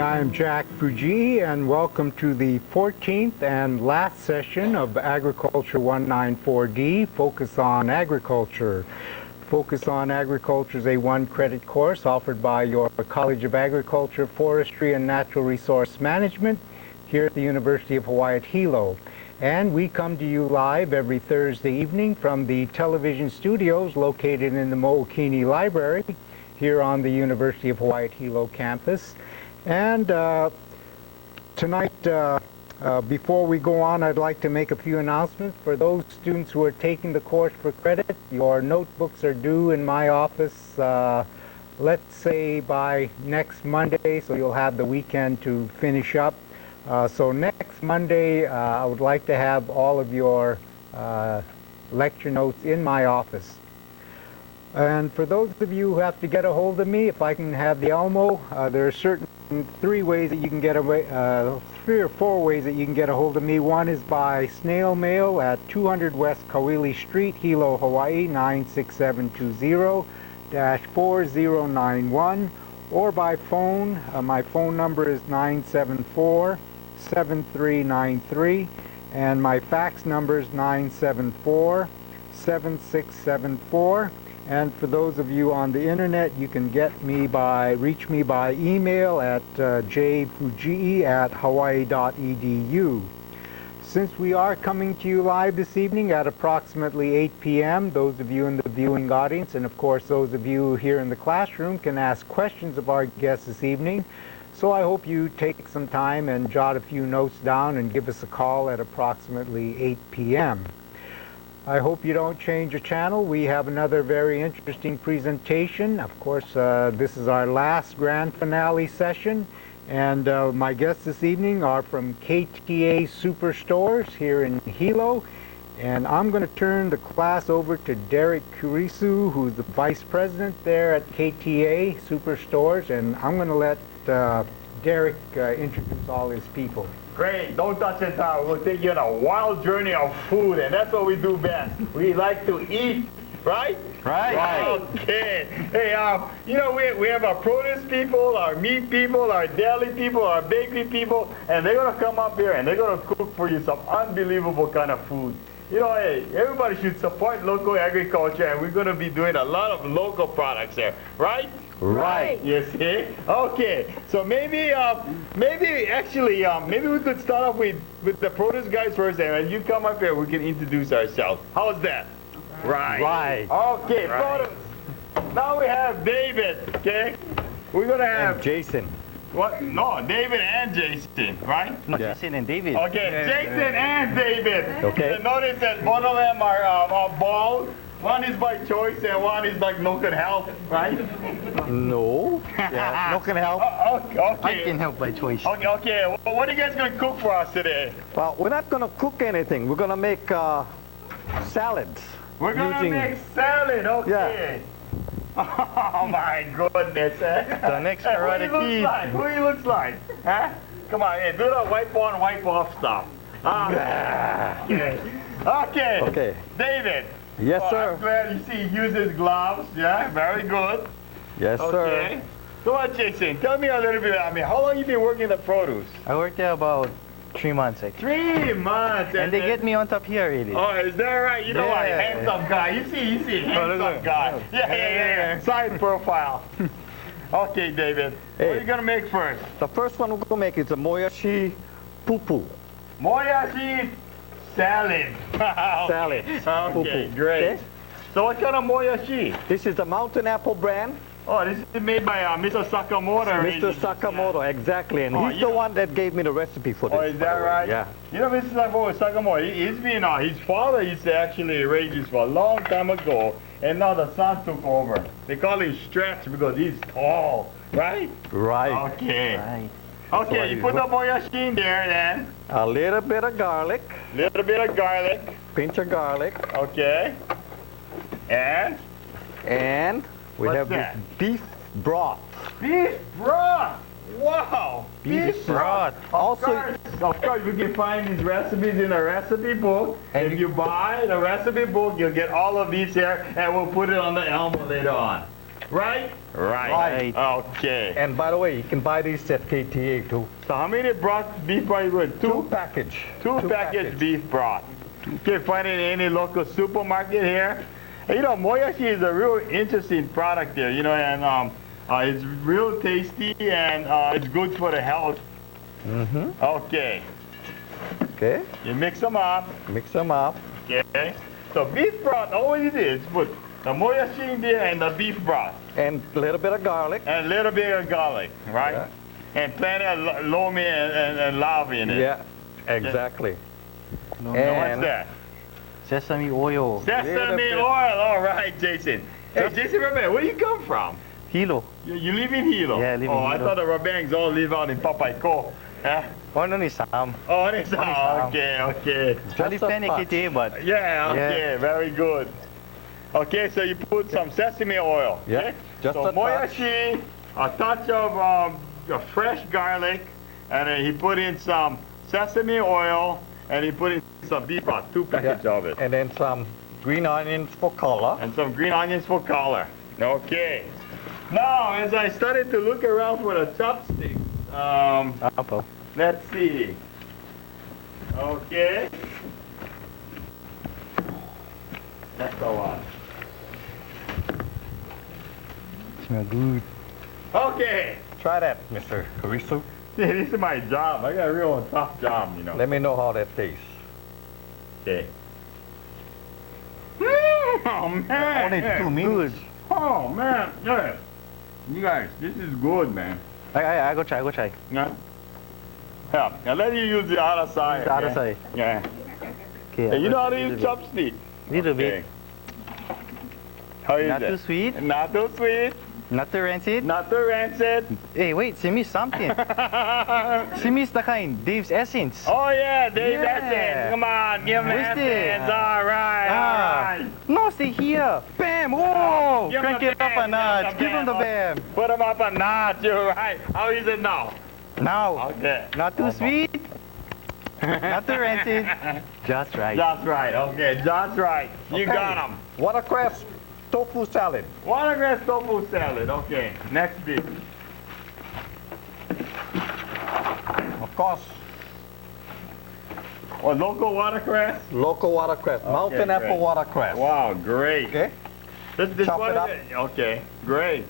morning. I am Jack Fuji, and welcome to the 14th and last session of Agriculture 194D, Focus on Agriculture. Focus on Agriculture is a one-credit course offered by your College of Agriculture, Forestry, and Natural Resource Management here at the University of Hawaii at Hilo. And we come to you live every Thursday evening from the television studios located in the Mo'okini Library here on the University of Hawaii at Hilo campus. And tonight, before we go on, I'd like to make a few announcements. For those students who are taking the course for credit, your notebooks are due in my office, let's say by next Monday, so you'll have the weekend to finish up. So next Monday, I would like to have all of your lecture notes in my office. And for those of you who have to get a hold of me, if I can have the Elmo, there are certain three or four ways that you can get a hold of me. One is by snail mail at 200 West Kawili Street, Hilo, Hawaii, 96720-4091, or by phone. My phone number is 974-7393, and my fax number is 974-7674. And for those of you on the internet, you can reach me by email at jfujii@hawaii.edu. Since we are coming to you live this evening at approximately 8 p.m., those of you in the viewing audience, and of course those of you here in the classroom, can ask questions of our guests this evening. So I hope you take some time and jot a few notes down and give us a call at approximately 8 p.m. I hope you don't change the channel. We have another very interesting presentation. Of course, this is our last grand finale session, and my guests this evening are from KTA Superstores here in Hilo, and I'm going to turn the class over to Derek Kurisu, who's the vice president there at KTA Superstores, and I'm going to let Derek introduce all his people. Great, don't touch it now. We'll take you on a wild journey of food, and that's what we do best. We like to eat, right? Right. Okay. Hey, you know, we have our produce people, our meat people, our deli people, our bakery people, and they're going to come up here and they're going to cook for you some unbelievable kind of food. You know, hey, everybody should support local agriculture, and we're going to be doing a lot of local products there, right? Right. You see? Okay. So maybe we could start off with the produce guys first, and when you come up here, we can introduce ourselves. How's that? Right. Right. Okay, Right. produce. Now we have David, okay? We're going to have... And Jason. What? No, David and Jason, right? No, Jason and David. Okay, Jason and David. Okay. And notice that both of them are bald. One is by choice and one is like no can help, right? No. Yeah, no can help. Okay. I can help by choice. Okay. Well, what are you guys going to cook for us today? Well, we're not going to cook anything. We're going to make salads. We're going to make salad, okay. Yeah. Oh my goodness. The next karate kid. Who he looks like? Huh? Come on, hey, do the wipe on, wipe off stuff. Okay. Okay. David. Yes, sir. I'm glad you see he uses gloves. Yeah, very good. Yes, sir. Okay. Come on, Jason. Tell me a little bit. How long have you been working the produce? I worked there about 3 months, I think. 3 months. And they get me on top here, really. Oh, is that right? You know what? Yeah. Handsome guy. You see, handsome guy. Yeah. Side profile. Okay, David. What are you going to make first? The first one we're going to make is a moyashi pupu. Moyashi salad. Salad. Okay, Pupu. great. Okay? So what kind of moyashi? This is the Mountain Apple brand. Oh, this is made by Mr. Sakamoto. Mr. Sakamoto, exactly. And he's you the know- one that gave me the recipe for this. Oh, is that right? Yeah. You know, Mr. Sakamoto, he's been, his father used to actually raise this for a long time ago, and now the son took over. They call him Stretch because he's tall, right? Right. Okay. Right. Okay, you put the moyashi in there then. A little bit of garlic, Little bit of garlic. pinch of garlic, Okay. And and we What's have that? this beef broth. beef broth. Wow. Beef broth. Also, Of course, you can find these recipes in a recipe book. And if you buy the recipe book, you'll get all of these here, and we'll put it on the Elmo later on. Right? Right. Right. Okay. And by the way, you can buy these at KTA too. So how many beef broth you want? Two package. Two package beef broth. You can find it in any local supermarket here. And, you know, moyashi is a real interesting product there, you know, and it's real tasty and it's good for the health. Mm-hmm. Okay. Okay. You mix them up. Mix them up. Okay. So beef broth, all it is, put the moyashi in there and the beef broth. And a little bit of garlic. And a little bit of garlic, right? Yeah. And plenty of lomi and lava in it. Yeah, exactly. Now, what's And that? Sesame oil. Sesame bit. oil. All right, Jason. Hey, Jason, remember, where you come from? Hilo. You live in Hilo? Yeah, I live in Oh, I Hilo. thought the Rabangs all live out in Papayco. Eh? Ano ni Sam? Oh, it's Sam. okay, okay. I live a in touch. KTA, but Yeah, okay, very good. Okay, so you put some sesame oil. Yeah, Okay? just so a touch. moyashi, a touch of fresh garlic, and then he put in some sesame oil, and he put in some beef broth, 2 packets of it, and then some green onions for color. and some green onions for color. Okay. Now, as I started to look around for the chopsticks, Apo. let's see. Okay. That's the one. Smell good. Okay. Try that, Mr. Karisu. See, this is my job. I got a real tough job, you know. Let me know how that tastes. Okay. Oh man. Only 2 minutes. Oh man. Yeah. You guys, this is good, man. I go try. Yeah. Yeah. Now let you use the other side. The other okay? side. Yeah. Okay. Hey, you know how to little use bit. chopstick? Little Okay. bit. How is Not it? too sweet. Not too sweet. Not too rancid. Not too rancid. Hey, wait. Send me something. Send me the kind. Dave's Essence. Oh yeah, Dave Yeah. Essence. Come on, give him Where's this? Essence. All right, Ah. all right. No, stay here. Bam. Whoa. Give him Crank the it up a bam, notch. Give him the bam. Put him up a notch. You're right. How is it now? Now. Okay. Not too sweet. Not too rancid. Just right. Just right. Okay, just right. You Okay. got him. Watercress tofu salad. Watercress tofu salad. Okay. Next bit. Of course, Oh, local watercress. local watercress. Mountain great. apple watercress. Wow, great. Okay? This Chop one it up. is- Okay, great.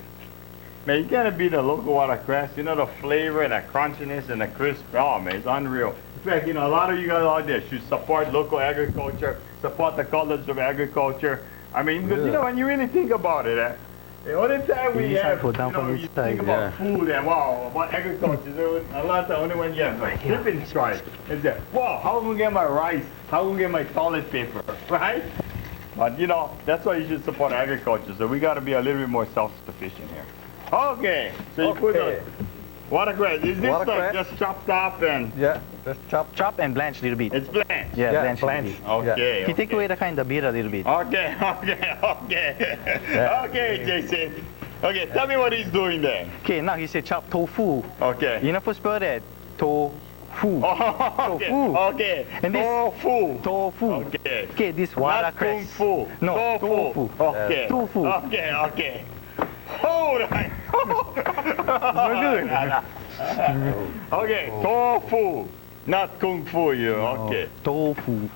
Man, you gotta be the local watercress. You know the flavor and the crunchiness and the crisp. Oh man, it's unreal. In fact, you know, a lot of you guys out there should support local agriculture, support the College of Agriculture. I mean, because you know, when you really think about it, the only time we Inside, have, put down from you inside, think about yeah. food and wow, about agriculture, so a lot of the only one you have like shipping strike. Is that, wow, how am I gonna get my rice? How am I gonna get my toilet paper, right? But you know, that's why you should support agriculture. So we gotta be a little bit more self-sufficient here. Okay, so you put the Okay. watercress. Is this like Watercress. just chopped up and Yeah, just chop. Chop and blanch a little bit. it's bland? Yeah, Yeah, blanch. a little blanch. bit. Okay. He take away the kind of beer a little bit. Okay, okay. Yeah. Okay, Jason. Okay, tell me what he's doing there. Okay, now he said chop tofu. Okay. You know how to spell that? Tofu. Oh, okay. Tofu. Okay. And this- Tofu. Tofu. Okay. Okay, this Not kung watercress. fu. No, Tofu. tofu. Okay. Tofu. Okay, okay. Hold on. Very good. Okay, tofu. Not kung fu, you. Okay. Tofu.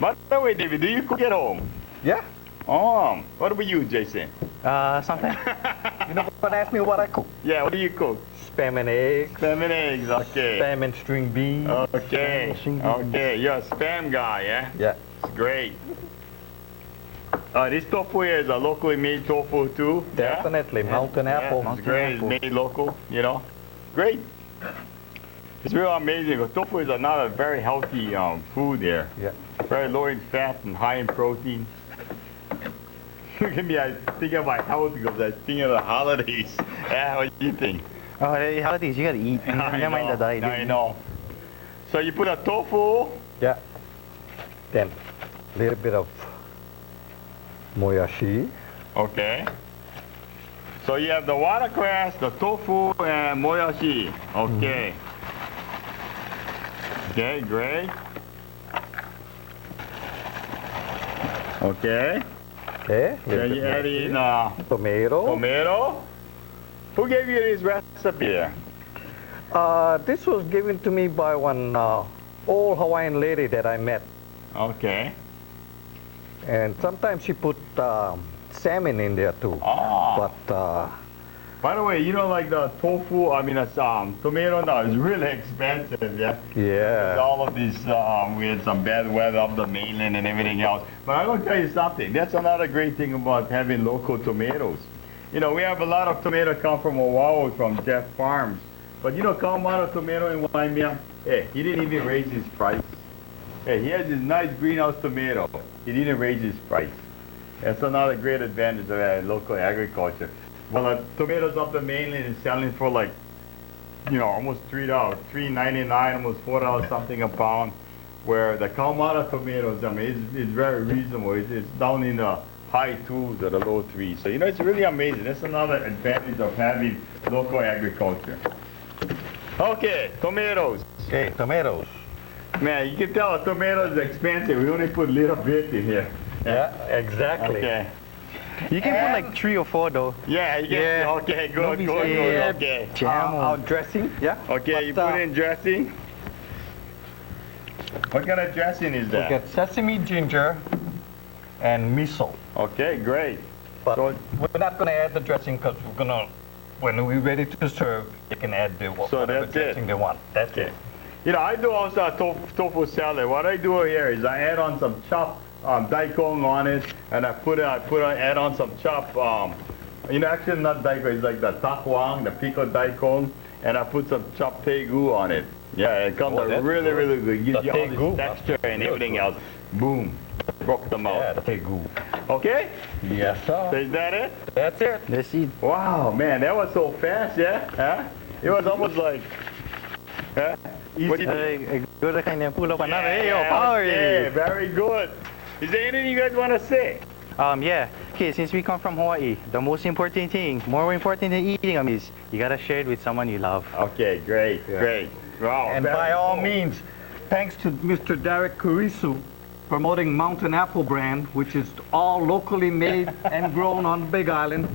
By the way, David, do you cook at home? Yeah. What about you, Jason? Something. You know what? Ask me what I cook. Yeah, what do you cook? Spam and eggs. Spam and eggs, okay. Spam and string beans. Okay, okay, you're a spam guy, yeah? Yeah. It's great. This tofu here is a locally made tofu too. Yeah? Definitely. Mountain apple. It's great. It's made local, you know. Great. It's real amazing. Tofu is another very healthy food there. Yeah. Very low in fat and high in protein. Look at me, I think of my health because I think of the holidays. Yeah, what do you think? Oh, the holidays, you gotta eat. Never mind the diet. I know. So you put a tofu. Yeah. Then a little bit of moyashi. Okay. So you have the watercress, the tofu, and moyashi. Okay. Okay, great. Okay. Okay. Then you add in tomato. tomato. Who gave you this recipe? This was given to me by one old Hawaiian lady that I met. Okay. And sometimes she put salmon in there too. Ah. But By the way, you know, like the tofu, I mean, tomato now is really expensive, yeah? With yeah. all of these, we had some bad weather up the mainland and everything else. But I'm going to tell you something. That's another great thing about having local tomatoes. You know, we have a lot of tomato come from Oahu, from Jeff Farms. But you know, Kaumata tomato in Waimea, hey, he didn't even raise his price. Hey, he has this nice greenhouse tomato. He didn't raise his price. That's another great advantage of local agriculture. Well, the tomatoes off the mainland is selling for like, you know, almost $3, $3.99, almost $4 something a pound. Where the Kaumata tomatoes, I mean, it's very reasonable. It's down in the high 2s or the low 3s. So, you know, it's really amazing. That's another advantage of having local agriculture. Okay, tomatoes. Okay, tomatoes. Man, you can tell a tomato is expensive. We only put a little bit in here. Yeah, exactly. Okay. You can put like 3 or 4 though. Yeah, you can. Yeah. Okay, good, Don't be good, good. scared. Okay. Jam Our 'em. dressing, yeah. Okay, you But, put in dressing. What kind of dressing is We that? get sesame, ginger, and miso. Okay, great. But So- we're not going to add the dressing because we're going to, when we're ready to serve, you can add the So whatever that's it. dressing they want. That's Okay. it. You know, I do also a tofu salad. What I do here is I add on some chopped daikon on it, and add on some chopped, you know, actually not daikon, it's like the takwang, the pickled daikon, and I put some chopped tegu on it. Yeah, it comes Oh, out that's really, good. really good. Gives The you all tegu, this texture and good, everything good. else. Boom. Broke them Yeah, out. the tegu. Okay? Yes, So sir. is that it? That's it. Let's eat. Wow, man, that was so fast, yeah? Huh? It was almost like, huh? What do you think? Ay, good kayo na pulo pa na. Hey, yo, power! Okay, very good. Is there anything you guys want to say? Yeah. Okay, since we come from Hawaii, the most important thing, more important than eating them is you gotta share it with someone you love. Okay, great, Yeah. great. Wow. And very by all cool. means, thanks to Mr. Derek Kurisu promoting Mountain Apple brand, which is all locally made and grown on the Big Island.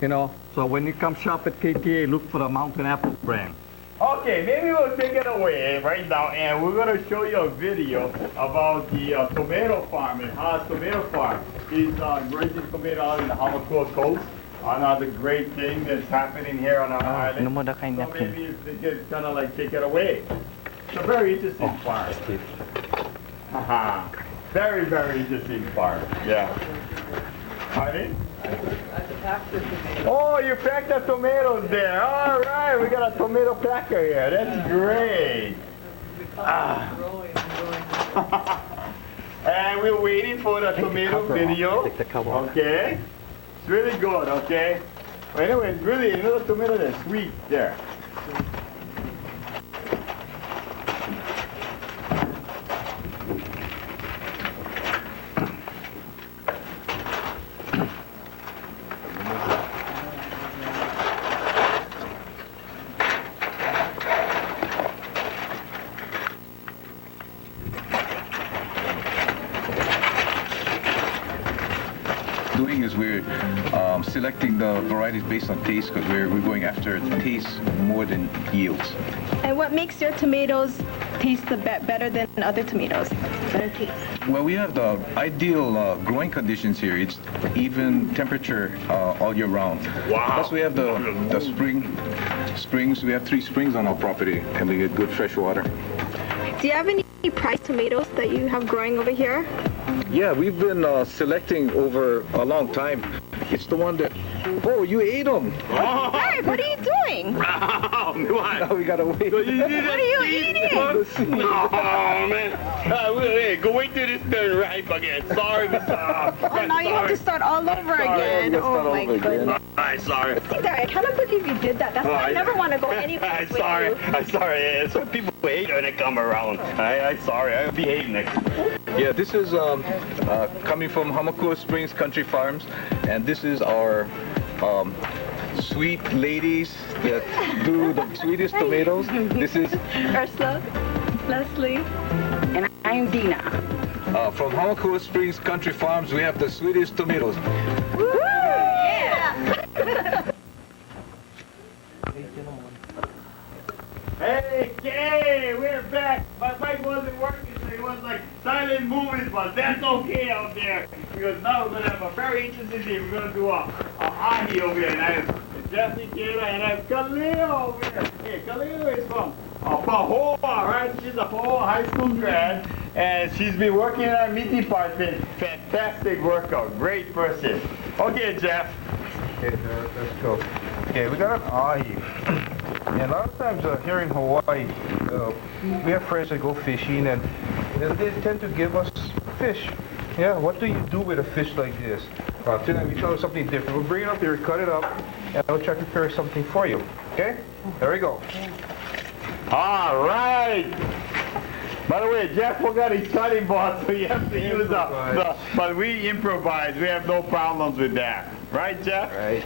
You know, so when you come shop at KTA, look for the Mountain Apple brand. Okay, maybe we'll take it away right now, and we're going to show you a video about the tomato farm and Haas Tomato Farm. He's raising tomato out in the Hamakua Coast. Another great thing that's happening here on our island. ano mo na kayo So napkin? maybe they can kind of like take it away. It's a very interesting farm. Haha. Very, very interesting farm. Yeah. Pardon? Oh, you packed the tomatoes there. All right, we got a tomato packer here. That's great. And we're waiting for the tomato video. Take the cover off. Okay. It's really good, okay? Well, anyway, it's really, you know the tomato that's sweet there. Doing is we're selecting the varieties based on taste because we're going after taste more than yields. And what makes your tomatoes taste better than other tomatoes? Better taste. Well, we have the ideal growing conditions here. It's even temperature all year round. Wow. Plus we have the springs. We have 3 springs on our property and we get good fresh water. Do you have any prized tomatoes that you have growing over here? Yeah, we've been selecting over a long time. It's the one that, oh, you ate them. Derek, what are you doing? Oh, what? Now we gotta wait. What are you eating? Oh, man. Hey, go wait till this turn ripe again. Sorry, Mr. Oh, now you have to start all over again. let's start Oh my over again. goodness. I'm sorry. Derek, I cannot believe you did that. That's why I never want to go anywhere I'm with sorry. you. I'm sorry. It's what people hate when they come around. I'm sorry. I'll behave next. Yeah, this is coming from Hamakua Springs Country Farms, and this is our sweet ladies that do the sweetest tomatoes. This is Ursula, Leslie. And I'm Dina. From Hamakuo Springs Country Farms, we have the sweetest tomatoes. Hey, we're back. My mic wasn't working, so it was like silent movies, but that's okay out there. Because now we're gonna have a very interesting day. We're gonna do a ahi over here. And I have Jesse Kayla and I have Khalil over here. Hey, Khalil is from Pahoa, right? She's a Pahoa high school grad. And she's been working in our meat department. Fantastic workout. Great person. Okay, Jeff. Okay, let's go. Okay, we got an ahi. And a lot of times here in Hawaii, we have friends that go fishing and they tend to give us fish. Yeah, what do you do with a fish like this? Tonight we show you something different. We'll bring it up here, cut it up, and I'll try to prepare something for you. Okay? There we go. All right. By the way, Jeff forgot his cutting board, so you have to use but we improvise. We have no problems with that. Right, Jeff? Right.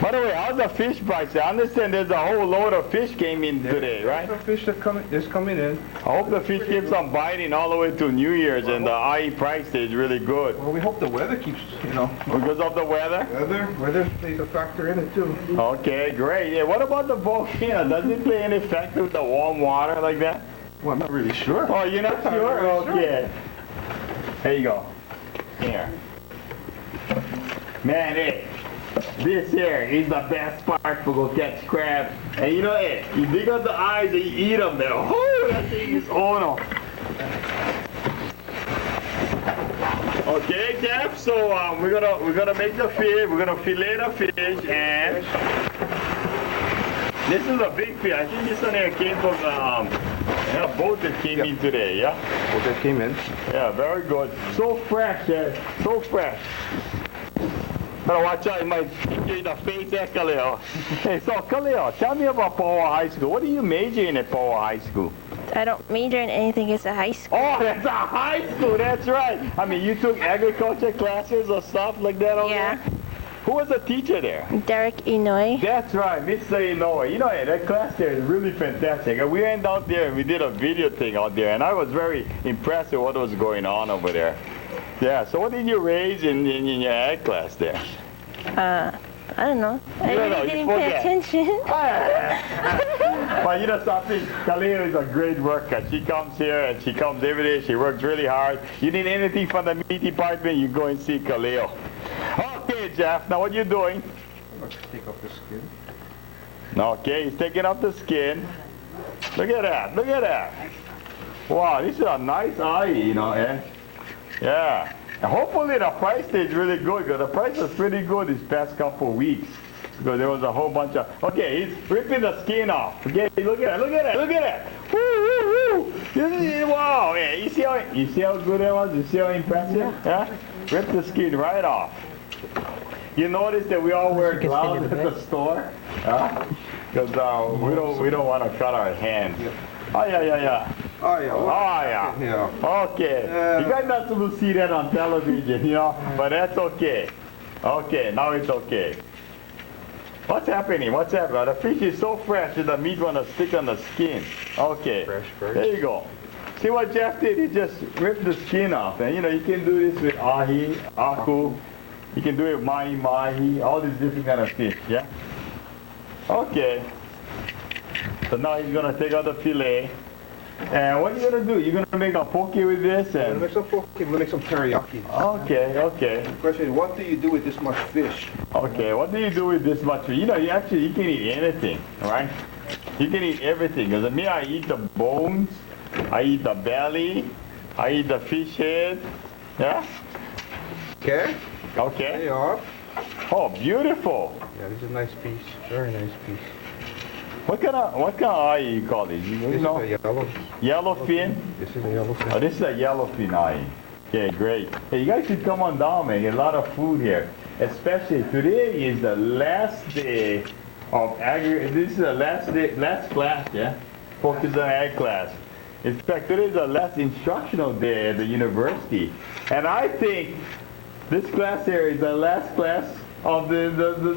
By the way, how's the fish price? I understand there's a whole load of fish came in today, right? Some fish that is coming in. I hope the fish keeps on biting all the way to New Year's and the IE price is really good. Well, we hope the weather keeps, Because of the weather? Weather plays a factor in it too. Okay, great. Yeah, what about the volcano? Does it play any factor with the warm water like that? Well, I'm not really sure. Oh, you're not sure? Okay. There you go. Here. Man, hey, this here is the best part for go catch crab. And you know, hey, you dig up the eyes and you eat them there. Oh, that thing is on them. Okay, Jeff. So we're gonna make the fish. We're gonna fillet the fish, and this is a big fish. I think this one here came from a boat that came in today. Yeah. Well, that came in. Yeah, very good. So fresh, yeah. So fresh. Better watch out, you might get you in the face there, Khalil. Hey, so Khalil, tell me about Pahoa High School. What do you major in at Pahoa High School? I don't major in anything. It's a high school. Oh, that's a high school, that's right. I mean, you took agriculture classes or stuff like that over Yeah. there? Who was the teacher there? Derek Inouye. That's right, Mr. Inoue. You know, that class there is really fantastic. We went out there and we did a video thing out there, and I was very impressed with what was going on over there. Yeah, so what did you raise in your ag class there? I don't know. I don't really know, you didn't pay forget. attention. But you know something, Khalil is a great worker. She comes here and she comes every day. She works really hard. You need anything from the meat department, you go and see Khalil. Okay, Jeff, now what you doing? Let's take off the skin. Okay, he's taking off the skin. Look at that, look at that. Wow, this is a nice eye, you know, eh? Yeah. And hopefully the price stays really good, because the price was pretty good these past couple of weeks. Because there was a whole bunch of, okay, he's ripping the skin off. Okay, look at it, look at it, look at it. Woo, woo, woo. Wow, yeah, you see how good it was? You see how impressive? Yeah? Rip the skin right off. You notice that we all wear gloves at the store? Because we don't want to cut our hands. Oh, yeah. Oh, yeah. Oh, yeah. Okay. You guys not supposed to see that on television, you know, but that's okay. Okay, now it's okay. What's happening? What's happening? The fish is so fresh that the meat want to stick on the skin. Okay. Fresh. There you go. See what Jeff did? He just ripped the skin off. And you know, you can do this with ahi, aku. You can do it with mahi, all these different kind of fish, yeah? Okay. So now he's gonna take out the fillet. And what are you gonna do? You're gonna make a poke with this We'll and make some poke, we'll make some teriyaki. okay. The question is, what do you do with this much fish? Okay, what do you do with this much? You know, you can eat anything, right? You can eat everything. Because me, I eat the bones, I eat the belly, I eat the fish head. Yeah? Okay, there Okay. you are. Oh, beautiful. Yeah, this is a nice piece, very nice piece. What kind of eye you call it? You This know? is a yellow. Yellowfin? This is a yellow fish. Oh, this is a yellowfin eye. Okay, great. Hey, you guys should come on down, man. Get a lot of food here. Especially today is the last day of This is the last class, yeah? Focus on ag class. In fact, today is the last instructional day at the university. And I think this class here is the last class of the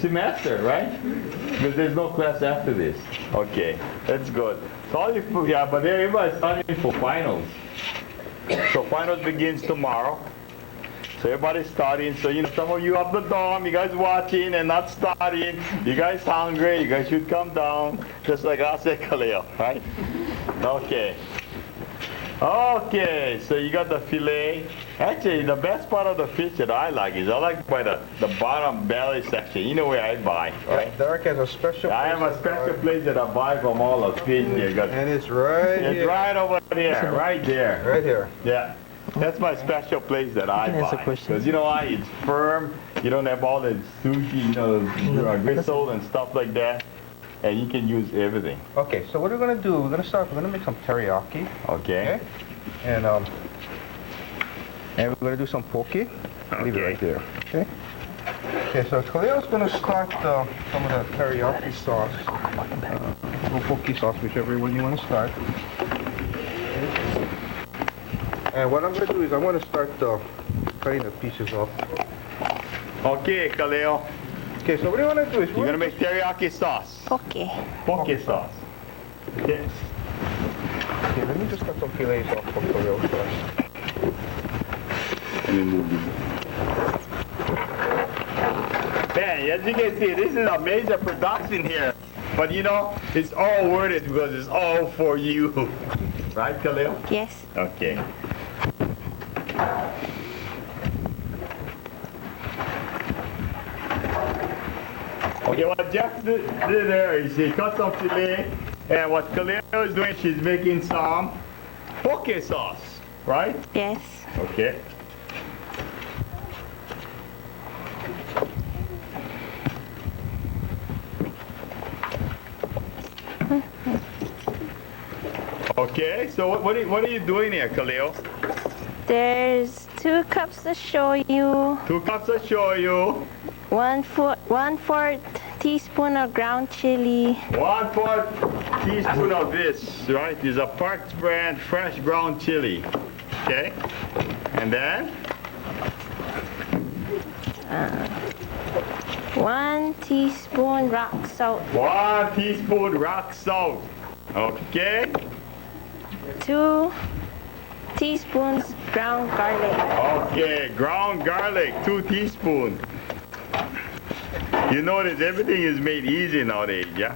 semester, right? Because there's no class after this. Okay, that's good. So all you, yeah, but everybody's studying for finals. So finals begins tomorrow. So everybody's starting. So, you know, some of you up the dorm, you guys watching and not starting. You guys hungry, you guys should come down. Just like I said, Khalil, right? Okay. Okay, so you got the fillet. Actually, the best part of the fish that I like by the bottom belly section. You know where I buy, right? Derek has a special I have a special place that I buy from all the fish here. And it's right It's here. right over there, right there. Right here. Yeah. That's my special place that I can ask a buy. question. Because you know why? It's firm. You don't have all the sushi, you know, gristle and stuff like that. And you can use everything. Okay, so what we're gonna do, we're gonna make some teriyaki. Okay? And we're gonna do some poke. Leave it Okay. right there. Okay. Okay, so Khalil's gonna start some of the teriyaki sauce, or poke sauce, whichever one you want to start. And what I'm gonna do is I'm gonna start cutting the pieces off. Okay, Khalil. Okay, so what do you want to do is You're gonna make teriyaki sauce. Okay. Poke sauce. Okay. Okay, let me just cut some fillets off for Khalil first. Man, as you can see, this is a major production here. But you know, it's all worth it because it's all for you. Right, Khalil? Yes. Okay. Okay, what Jeff did there is he cut some filet, and what Khalil is doing, she's making some poke sauce, right? Yes. Okay. Okay, so what are you doing here, Khalil? There's 2 cups of shoyu, 2 cups of shoyu, 1/4 teaspoon of ground chili, 1/4 teaspoon of this, right? Is a Parks brand fresh ground chili. Okay? And then 1 teaspoon rock salt, 1 teaspoon rock salt. Okay? 2 teaspoons ground garlic. Okay, ground garlic, 2 teaspoons. You notice everything is made easy nowadays, yeah?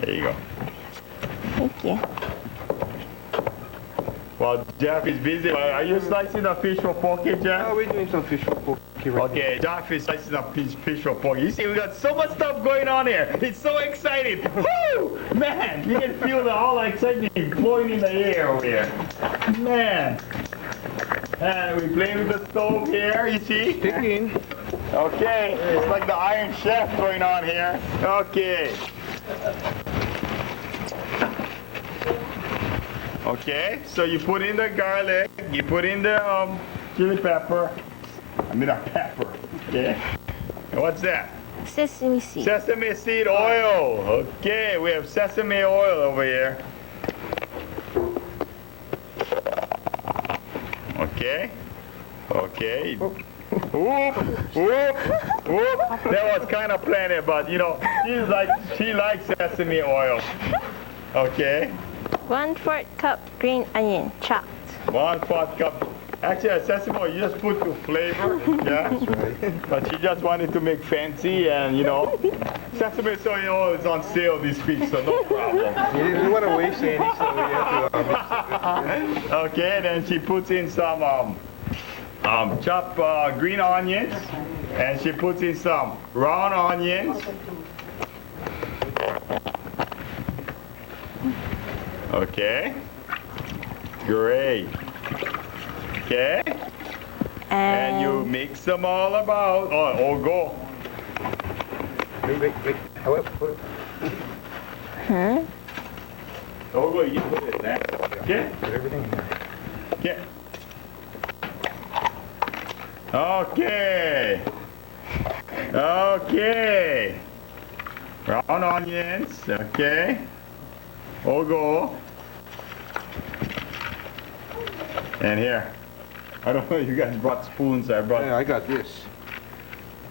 There you go. Thank you. Well, Jeff is busy. Are you slicing a fish for poke, Jeff? Oh, we're doing some fish for poke right Okay, Jeff is slicing a fish for poke. You see, we got so much stuff going on here. It's so exciting. Woo! Man, you can feel all the excitement flowing in the air over here. Man. And we play with the stove here, you see? Sticking. Okay, it's like the Iron Chef going on here. Okay. Okay, so you put in the garlic, you put in the chili pepper. I mean a pepper. Okay. And what's that? Sesame seed. Sesame seed oil. Okay, we have sesame oil over here. Okay. Okay. Whoop, whoop, whoop. That was kind of planted, but you know, she likes sesame oil. Okay. 1/4 cup green onion, chopped. 1/4 cup. Actually, a sesame oil, you just put to flavor. Yeah. But she just wanted to make fancy, and you know, sesame oil is on sale this week, so no problem. You didn't want to waste any, so we have to Okay, then she puts in some chopped green onions, and she puts in some round onions. Okay. Great. Okay. And you mix them all about. Oh, go. Wait. Huh? Oh, go. You put it there. Okay. Put everything in there. Okay. Okay. Okay. Round onions. Okay. Ogo. And here. I don't know if you guys brought spoons. I brought. Yeah, I got this.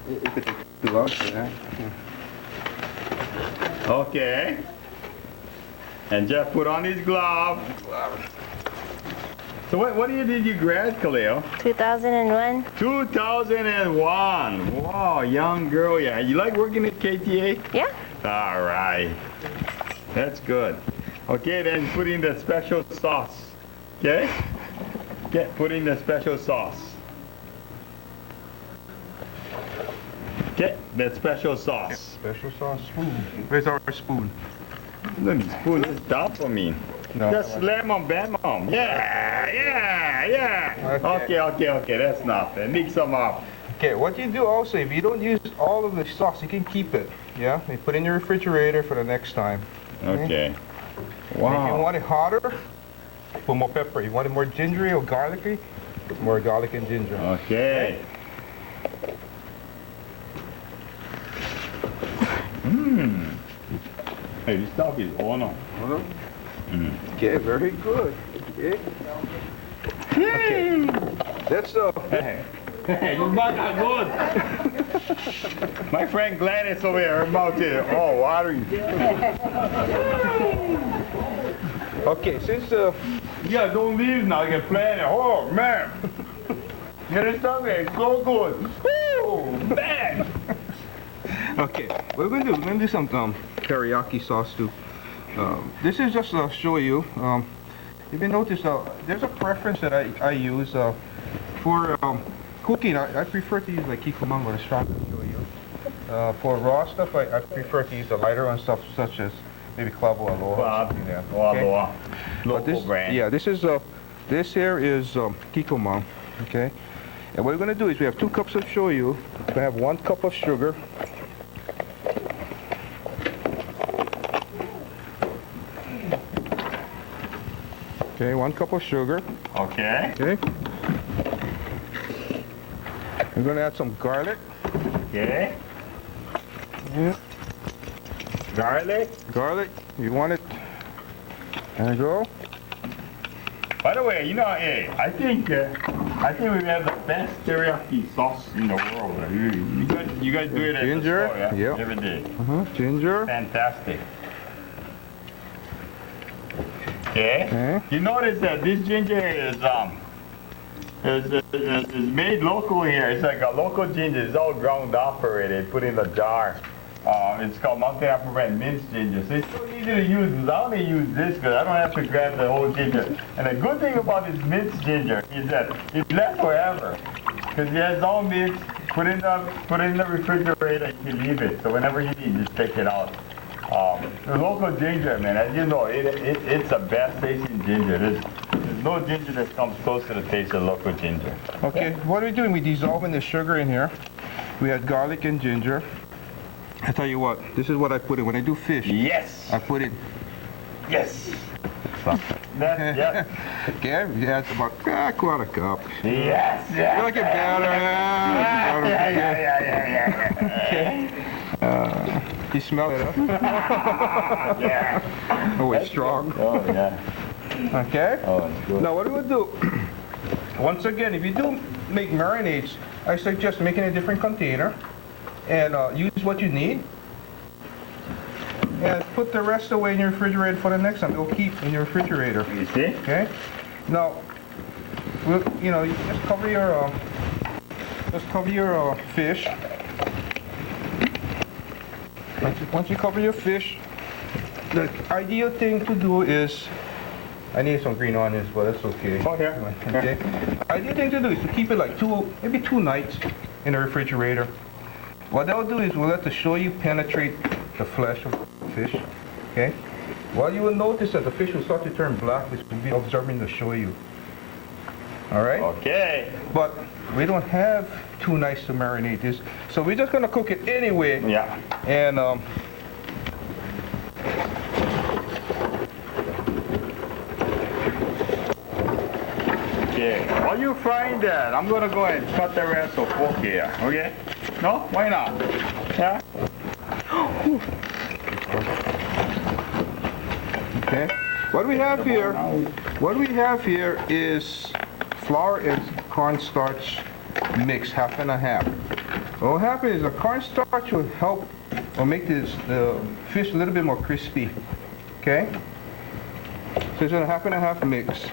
If it belongs to that. Okay. And Jeff put on his glove. So what year did you grad, Khalil? 2001. 2001. Wow, young girl. Yeah. You like working at KTA? Yeah. All right. That's good. Okay, then put in the special sauce. Okay? Put in the special sauce. Okay, that special sauce. Special sauce spoon. Where's our spoon? Let me spoon this down for me. No. Just slam on, bam on. Yeah. Okay, that's nothing. Mix them up. Okay, what you do also, if you don't use all of the sauce, you can keep it. Yeah? You put it in your refrigerator for the next time. Okay. And if you Wow. want it hotter, put more pepper. You want it more gingery or garlicky, put more garlic and ginger. Okay. Mmm. Hey, this stuff is on. Okay, very good. Okay. Okay. That's Hey, you must are good. My friend Gladys over here, her mouth is all watery. okay. Since You guys don't leave now, you can plan it. Oh, man. Yeah, this stuff is so good. Woo, man. okay, what we're gonna do some teriyaki sauce too. This is just to show you. If you notice, there's a preference that I use for cooking. I prefer to use like kikkoman or strong shoyu. For raw stuff, I prefer to use a lighter on stuff such as maybe Clavo Aloha. or something like that, okay? Aloha. But Local this, brand. yeah, this here is kikkoman, okay? And what we're gonna do is we have 2 cups of shoyu. We have 1 cup of sugar. Okay, 1 cup of sugar. Okay. Okay. We're gonna add some garlic. Okay. Yeah. Garlic. Garlic. You want it? There you go. By the way, hey, I think we have the best teriyaki sauce in the world. You guys do it at Ginger, the store, yeah? yep. Every day. Ginger. Fantastic. Okay. Okay. You notice that this ginger is made locally here. It's like a local ginger. It's all ground up already, put in a jar. It's called Mountain Apple Brand minced ginger. So it's so easy to use. I only use this because I don't have to grab the whole ginger. And the good thing about this minced ginger is that it lasts forever. Because it's all mixed. Put it in the refrigerator. You can leave it. So whenever you need, just take it out. The local ginger, man, as you know, it's the best tasting ginger. There's no ginger that comes close to the taste of local ginger. Okay, what are we doing? We're dissolving the sugar in here. We had garlic and ginger. I tell you what, this is what I put in. When I do fish, Yes. I put it. Yes. Yes. Okay, yeah, it's about quarter cup. Yes. You like it better? Yeah. You smell it, huh? Yeah. Oh, it's strong. Oh, yeah. Okay? Oh, it's good. Now, what do we do? Once again, if you do make marinades, I suggest making a different container and use what you need. And put the rest away in your refrigerator for the next time. It'll keep in your refrigerator. You see? Okay? Now, you just cover your fish. Once you cover your fish, the ideal thing to do is, I need some green onions, but that's okay. Oh, yeah. Okay. Ideal thing to do is to keep it like maybe 2 nights in the refrigerator. What that'll do is we'll let the shoyu penetrate the flesh of the fish. Okay. Well, you will notice that the fish will start to turn black, which will be absorbing the shoyu. All right. Okay. But we don't have 2 nights to marinate this, so we're just gonna cook it anyway. Yeah. And Okay. While you're frying that, I'm gonna go ahead and cut the rest of pork here. Okay? No? Why not? Yeah. okay. What we have here is flour and cornstarch mix, half and a half. What will happen is the cornstarch will help or make the fish a little bit more crispy. Okay? So it's a half and a half mix.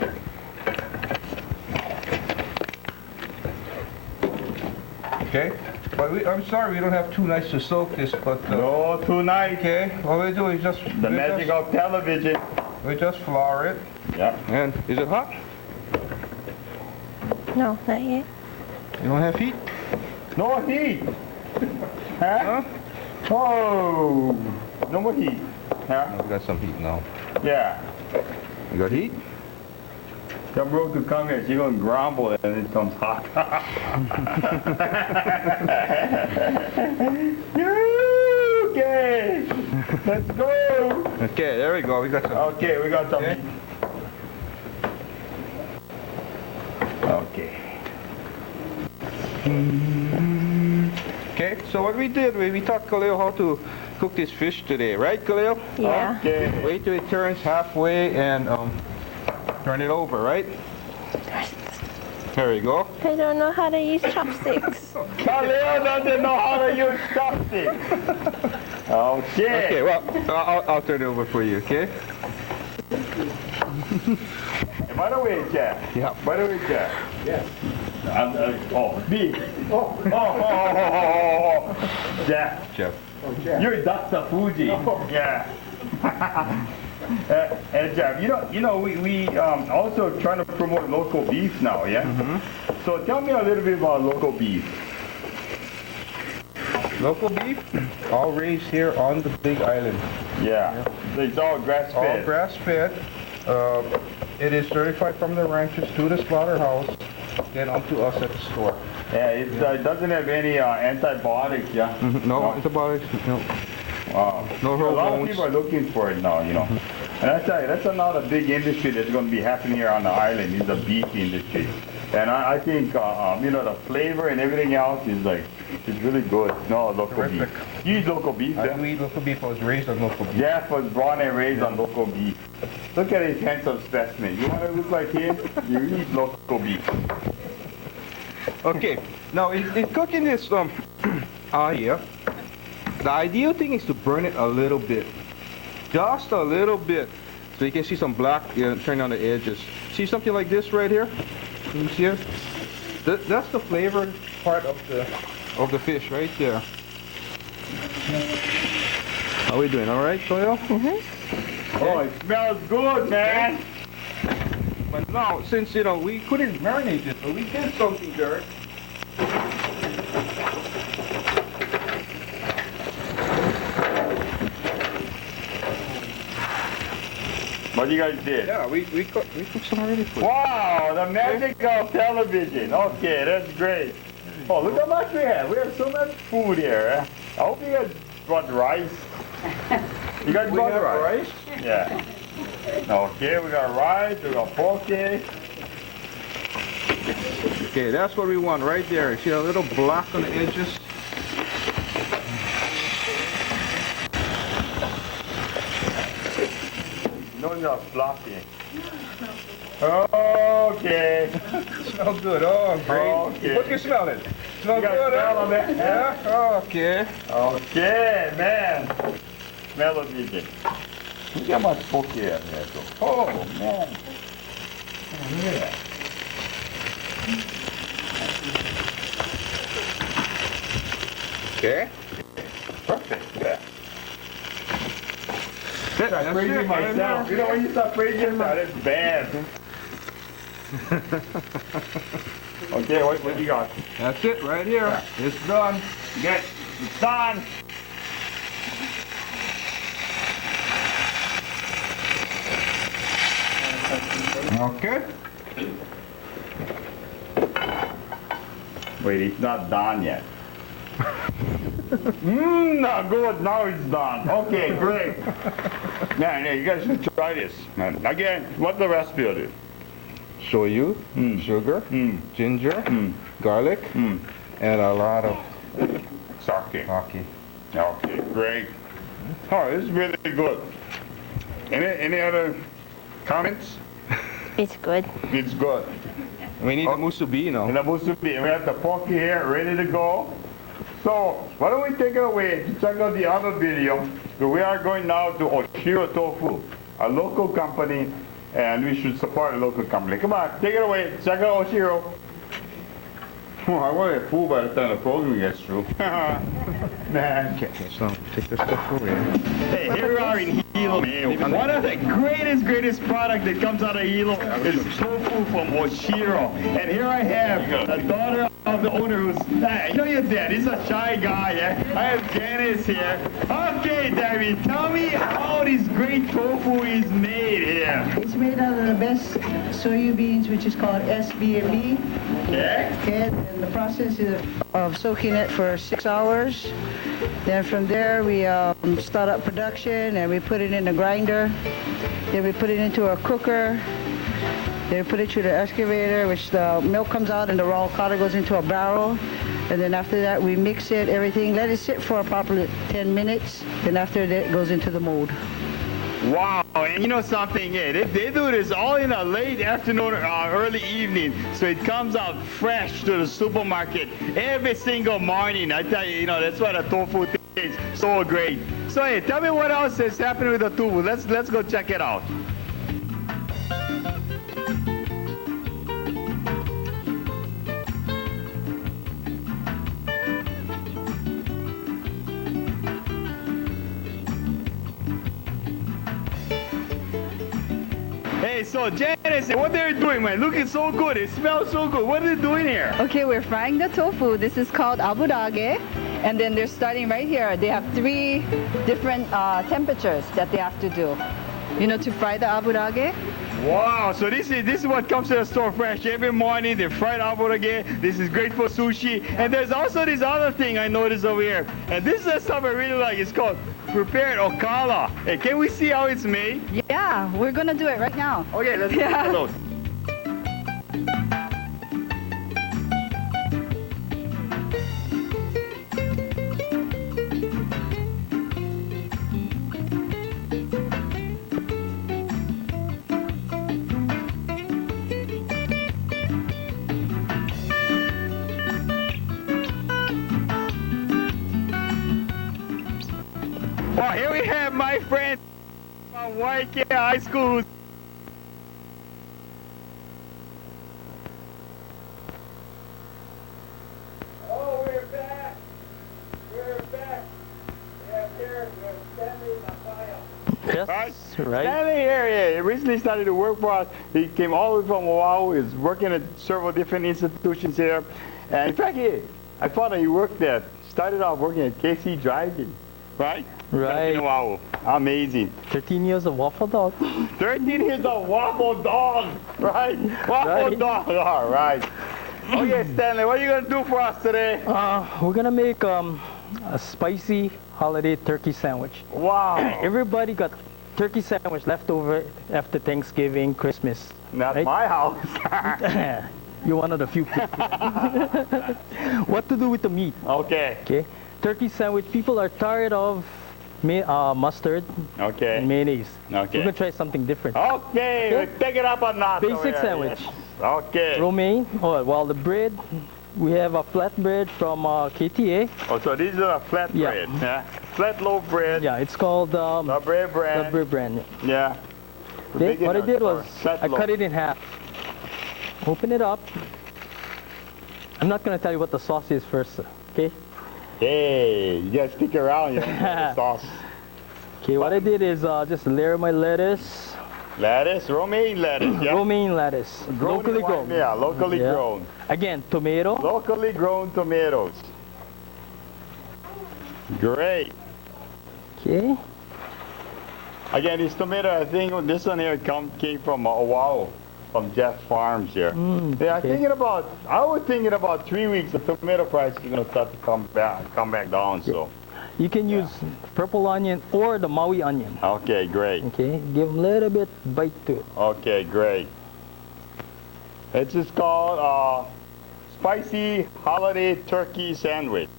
Okay? But I'm sorry we don't have two nights to soak this, but No, tonight. okay, what we do is just The magic of television. we just flour it. Yeah. And is it hot? No, not yet. You don't have heat? No heat. Huh? Oh, no more heat. Huh? We got some heat now. Yeah. You got heat? Tell Brooke to come here. She's gonna grumble and it comes hot. Okay. Let's go. Okay, there we go. We got some. Okay, we got some Okay. heat. Okay. Okay, so what we did, we taught Khalil how to cook this fish today, right, Khalil? Yeah. Okay. Wait till it turns halfway and turn it over, right? There we go. I don't know how to use chopsticks. Khalil doesn't know how to use chopsticks. Okay. Okay, well, I'll turn it over for you, okay? And by the way, Jack. Yeah. By the way, Jack. Yes. Oh, B. Oh. Jack. Jeff. You're Dr. Fuji. Yeah. And Jeff, you know, we also trying to promote local beef now, yeah? So tell me a little bit about local beef. Local beef, all raised here on the Big Island. Yeah. It's all grass All fed. grass-fed. It is certified from the ranchers to the slaughterhouse, then onto us at the store. Yeah, it doesn't have any antibiotics, yeah? No antibiotics, no. Wow. No A lot of hormones. people are looking for it now, you know. And that's another big industry that's going to be happening here on the island is the beef industry. And I think, you know, the flavor and everything else is really good. No, local Terrific. beef. You eat local beef, I yeah? do eat local beef. I was raised on local beef. Jeff was born and raised on local beef. Look at his handsome specimen. You want to look like him? You eat local beef. Okay, now in cooking this here, the ideal thing is to burn it a little bit. Just a little bit. So you can see some black turn on the edges. See something like this right here? Can you see it? That's the flavor part of the fish right there. How we doing? All right, Toyo? Oh, it smells good, man. But now, since we couldn't marinate it, but we did something, Derek. What you guys did? Yeah, we cooked some already for you. Wow, the magic of television. Okay, that's great. Oh, look how much we have. We have so much food here. I hope you guys brought rice. You guys We brought have rice. Yeah. Okay, we got rice, we got poke. Okay, that's what we want right there. See a little black on the edges? No, not floppy. Okay. Smells good. Oh, great. Okay. What you smell it? Smells You got good, smell huh? of it? Yeah, okay. Okay, man. Smell of it. Look how much poke here. Oh, man. Oh, look at that. Okay. Perfect. Yeah. That's Start praising it, myself. You know when you start praising yourself, that's bad. Okay, what you got? That's it right here. It's done. Get it's done. Okay. Wait, it's not done yet. Not good. Now it's done. Okay, great. Man, you guys should try this. Man. Again, what's the recipe of it? Shoyu, sugar, ginger, garlic, and a lot of Sake. sake. Okay, great. Oh, this is really good. Any other comments? It's good. It's good. We need the musubi, And the musubi, we have the poke here ready to go. So, why don't we take it away to check out the other video. So we are going now to Oshiro Tofu, a local company, and we should support a local company. Come on, take it away. Check out Oshiro. Oh, I want to get full by the time the program gets through. Man. Okay, so take this stuff over here. Hey, here we are in Hilo, man. One of the greatest product that comes out of Hilo is tofu from Oshiro. And here I have the daughter of the owner who's, you know your dad, he's a shy guy, yeah? I have Janice here. Okay, Debbie, tell me how this great tofu is made here. It's made out of the best soybeans, which is called SBME. Okay? Okay, and the process is of soaking it for 6 hours. Then from there, we start up production, and we put it in a grinder. Then we put it into a cooker. Then we put it through the excavator, which the milk comes out, and the raw cotta goes into a barrel. And then after that, we mix it, everything. Let it sit for approximately 10 minutes. Then after that, it goes into the mold. Wow, and you know something, yeah, they do this all in a late afternoon or early evening, so it comes out fresh to the supermarket every single morning. I tell you, that's why the tofu tastes so great. So hey, tell me what else is happening with the tofu. Let's go check it out. Hey, so Janice, what they're doing, man? Looking so good. It smells so good. What are they doing here? Okay, we're frying the tofu. This is called abudage. And then they're starting right here. They have 3 different temperatures that they have to do, to fry the abudage. Wow, so this is what comes to the store fresh every morning. They fried abudage. This is great for sushi. And there's also this other thing I noticed over here. And this is the stuff I really like. It's called prepared okala. Hey, can we see how it's made? Yeah, we're gonna do it right now. Okay, let's take a look. Well, here we have my friend from YK High School. Oh, we're back. We're back. We have Stanley Mafaya. Yes, right. Stanley here, yeah, he recently started to work for us. He came all the way from Oahu. He's working at several different institutions here. And in fact, I thought that he worked there. Started off working at KC Driving, right? Right. In Oahu. Amazing. 13 years of Waffle Dog. 13 years of Waffle Dog, right? Waffle Right. Dog, all right. Okay, Stanley, what are you going to do for us today? We're gonna make a spicy holiday turkey sandwich. Wow. Everybody got turkey sandwich left over after Thanksgiving, Christmas. Not right? my house. You're one of the few people. What to do with the meat? Okay. Okay. Turkey sandwich. People are tired of mustard Okay. and mayonnaise. Okay. We're gonna try something different. Okay, Okay. we take it up a notch. over Basic here. sandwich. Okay. Romaine. Oh, well, the bread. We have a flatbread from KTA. Oh, so these are flat Yeah. bread. Yeah. Flat loaf bread. Yeah, it's called The bread the brand. bread brand. Yeah. Okay, Big what I enough did for was flat I loaf. cut it in half. Open it up. I'm not gonna tell you what the sauce is first, okay? Hey, you gotta stick around, you know, the sauce. Okay, what I did is just layer my lettuce, Lettuce, romaine lettuce, yeah. romaine lettuce, Grown in locally Hawaii, grown. Yeah, locally Yeah. grown. Again, tomato. Locally grown tomatoes. Great. Okay. Again, this tomato, I think this one here came from Oahu, from Jeff Farms here. Yeah, okay. I was thinking about 3 weeks, the tomato price is going to start to come back down, so. You can use purple onion or the Maui onion. Okay, great. Okay, give a little bit bite to it. Okay, great. It's just called Spicy Holiday Turkey Sandwich.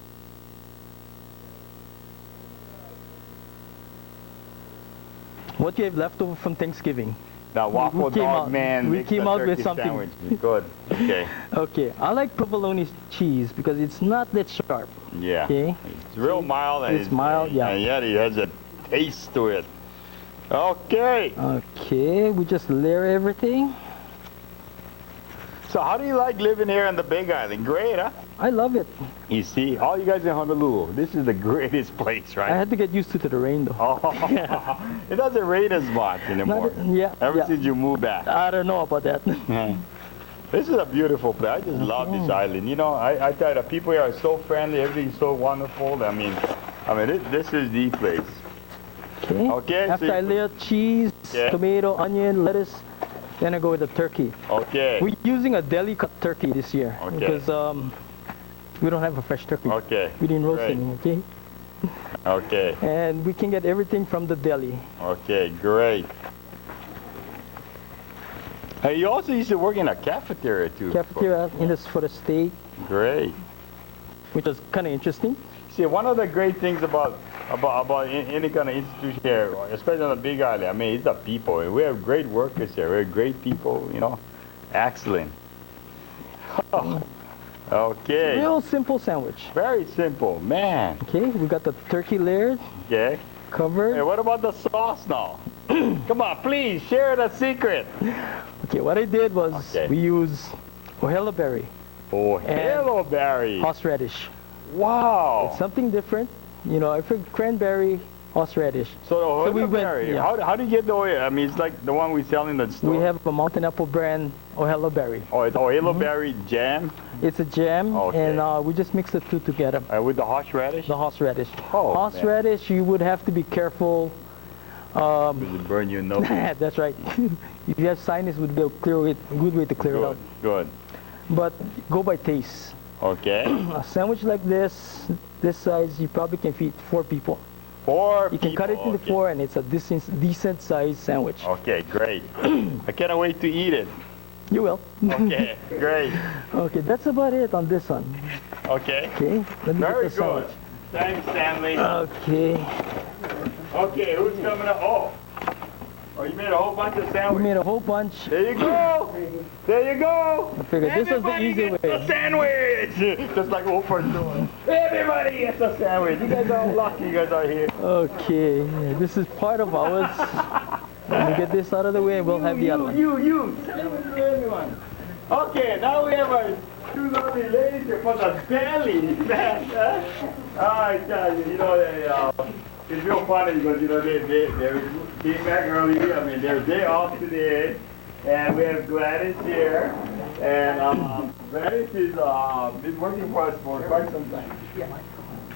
What do you have left over from Thanksgiving? The waffle came dog out- man we makes came the out with turkey something. sandwich. Good. Okay. Okay, I like provolone cheese because it's not that sharp. Yeah. Okay. It's real mild and It's mild, yeah. And yet it has a taste to it. Okay. Okay, we just layer everything. So how do you like living here on the Big Island? Great, huh? I love it. You see, all you guys in Honolulu, this is the greatest place, I right? had to get used to the rain though. Oh, it doesn't rain as much anymore. Yeah, Ever yeah. since you moved back. I don't know about that. This is a beautiful place. I just love this island. You know, I tell you, the people here are so friendly. Everything's so wonderful. I mean, this is the place. Okay. Okay. so After I you- layer cheese, Yeah. tomato, onion, lettuce, then I go with the turkey. Okay. We're using a deli cut turkey this year Okay. because we don't have a fresh turkey. Okay. We didn't roast Great. any, okay? Okay. And we can get everything from the deli. Okay. Great. Hey, you also used to work in a cafeteria too. Cafeteria in this for the steak, Great. which was kind of interesting. See, one of the great things about any kind of institution here, especially on the Big Island, I mean, it's the people. We have great workers here. We have great people, you know. Excellent. Okay. Real simple sandwich. Very simple, man. Okay, we got the turkey layered, Okay. covered. Hey, what about the sauce now? Come on, please share the secret. Okay, what I did was Okay. we use ohela berry, Oh, And- hello, Barry. horseradish. Wow. It's something different. You know, I think cranberry, horseradish. So the we went- berry, yeah. how do you get the oil? I mean, it's like the one we sell in the store. We have a mountain apple brand ohela berry. Oh, it's yellow berry jam It's a jam, Okay. and we just mix the two together. with the horseradish. The horseradish. Oh, man. Horseradish, you would have to be careful. Does it burn your nose? That's right. If you have sinus, would be a good way to clear it Good, out. good. But go by taste. Okay. A sandwich like this size, you probably can feed 4 people. Four You can cut it people, into okay. 4, and it's a decent sized sandwich. Okay, great. I can't wait to eat it. You will. Okay, great. Okay, that's about it on this one. Okay. Okay, let me Very get the good. sandwich. Thanks, Stanley. Okay, Okay, who's coming up? Oh, you made a whole bunch of we sandwiches. made a whole bunch. There you go. There you go. I figured this was the Everybody easy gets way. a sandwich. Just like Oprah's doing. Everybody gets a sandwich. You guys are lucky you guys are here. Okay, yeah, this is part of ours. Let me get this out of the way, and we'll have the other one. You. Sandwich to everyone. Okay, now we have our two lovely ladies here for the belly. Man, I tell you, it's real funny because, they came back early. I mean, their day off today. And we have Gladys here. And Gladys is been working for us for quite some time.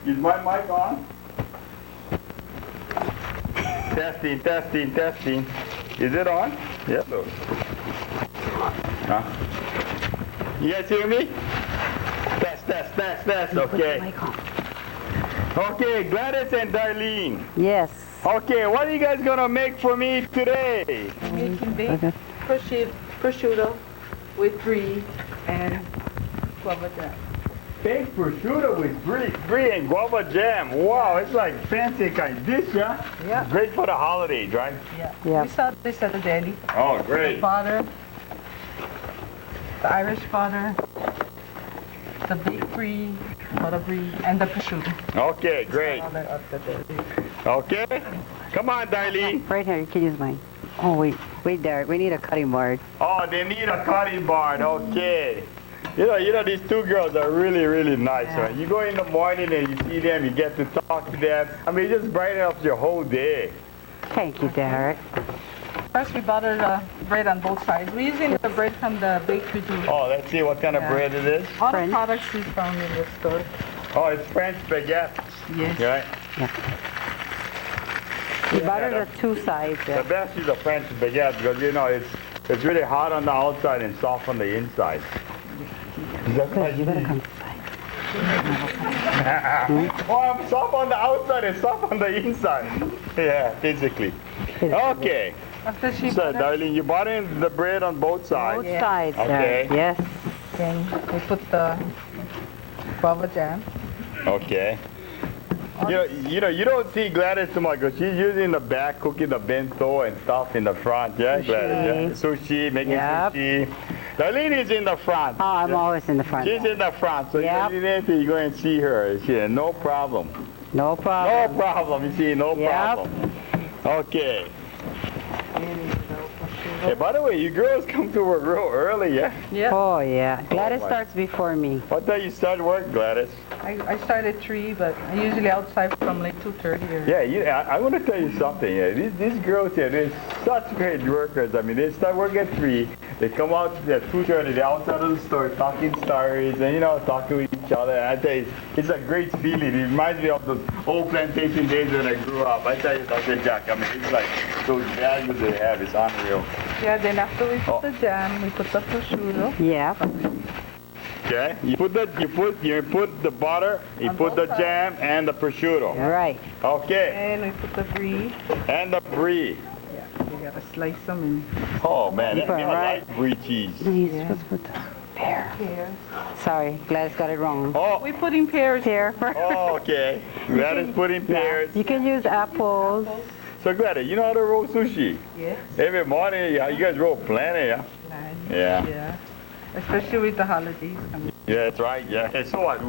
Is my mic on? Testing. Is it on? Yep. Huh? You guys hear me? Test. Okay. Okay, Gladys and Darlene. Yes. Okay, what are you guys gonna make for me today? Making baked prosciutto with brie and guava jam. Baked prosciutto with brie and guava jam. Wow, it's like fancy kind of dish, huh? Yeah. Great for the holidays, right? We start this at the deli. Oh, great. Butter, the Irish butter, the baked brie, butter brie, and the prosciutto. Okay, great. All that at the deli. Okay. Come on, Darlene. Right here, you can use mine. Oh, wait, Derek, we need a cutting board. Oh, they need a cutting board. Okay. You know, these two girls are really, really nice. Right? You go in the morning and you see them, you get to talk to them. I mean, it just brightens up your whole day. Thank you, Derek. First, we butter the bread on both sides. We're using the bread from the bakery too. Oh, let's see what kind of Yeah. bread it is. All French. the products is found in the store. Oh, it's French baguette. Yes. Right? We butter the 2 sides. The best is a French baguette because, it's really hot on the outside and soft on the inside. Is that right? You better come. Oh, I'm soft on the outside and soft on the inside. Yeah, basically. Okay. After she So, butters, darling, you butter the bread on both sides. Both sides, Okay. Derek. Yes. then we put the guava jam. Okay. You don't see Gladys too much because she's usually in the back cooking the bento and stuff in the front. Yeah, Gladys. Yeah. Sushi, making Yep. sushi. Darlene is in the front. Oh, I'm always in the front. She's in the front, so Yep. you need anything, you go and see her. No problem. No problem. No problem, you see, no Yep. problem. Okay. Hey, by the way, you girls come to work real early, yeah? Yeah. Oh, yeah. Gladys my. starts before me. What time you start work, Gladys? I start at 3, but I'm usually outside from like 2:30 or... Yeah, I want to tell you something. Yeah, these girls here, they're such great workers. I mean, they start work at 3. They come out at 2:30. They're outside of the store talking stories and, talking with each other. And I tell you, it's a great feeling. It reminds me of those old plantation days when I grew up. I tell you, Dr. Jack, I mean, it's like those values they have is unreal. Yeah, then after we put the jam, we put the prosciutto. Yeah. Okay, you put the butter, you put the jam and the prosciutto. Right. Okay. And we put the brie. And the brie. Yeah, we gotta slice them in. Oh man, I Right. like brie cheese. No, you're supposed to put the pear. Pears. Sorry, Gladys got it wrong. Oh, We put in pears. Pear. oh okay. Gladys putting pears. You can use apples. So Gladys, you know how to roll sushi? Yes. Every morning, you guys roll plenty, yeah? Yeah. Yeah. Especially with the holidays. Yeah, that's right. Yeah. And so what?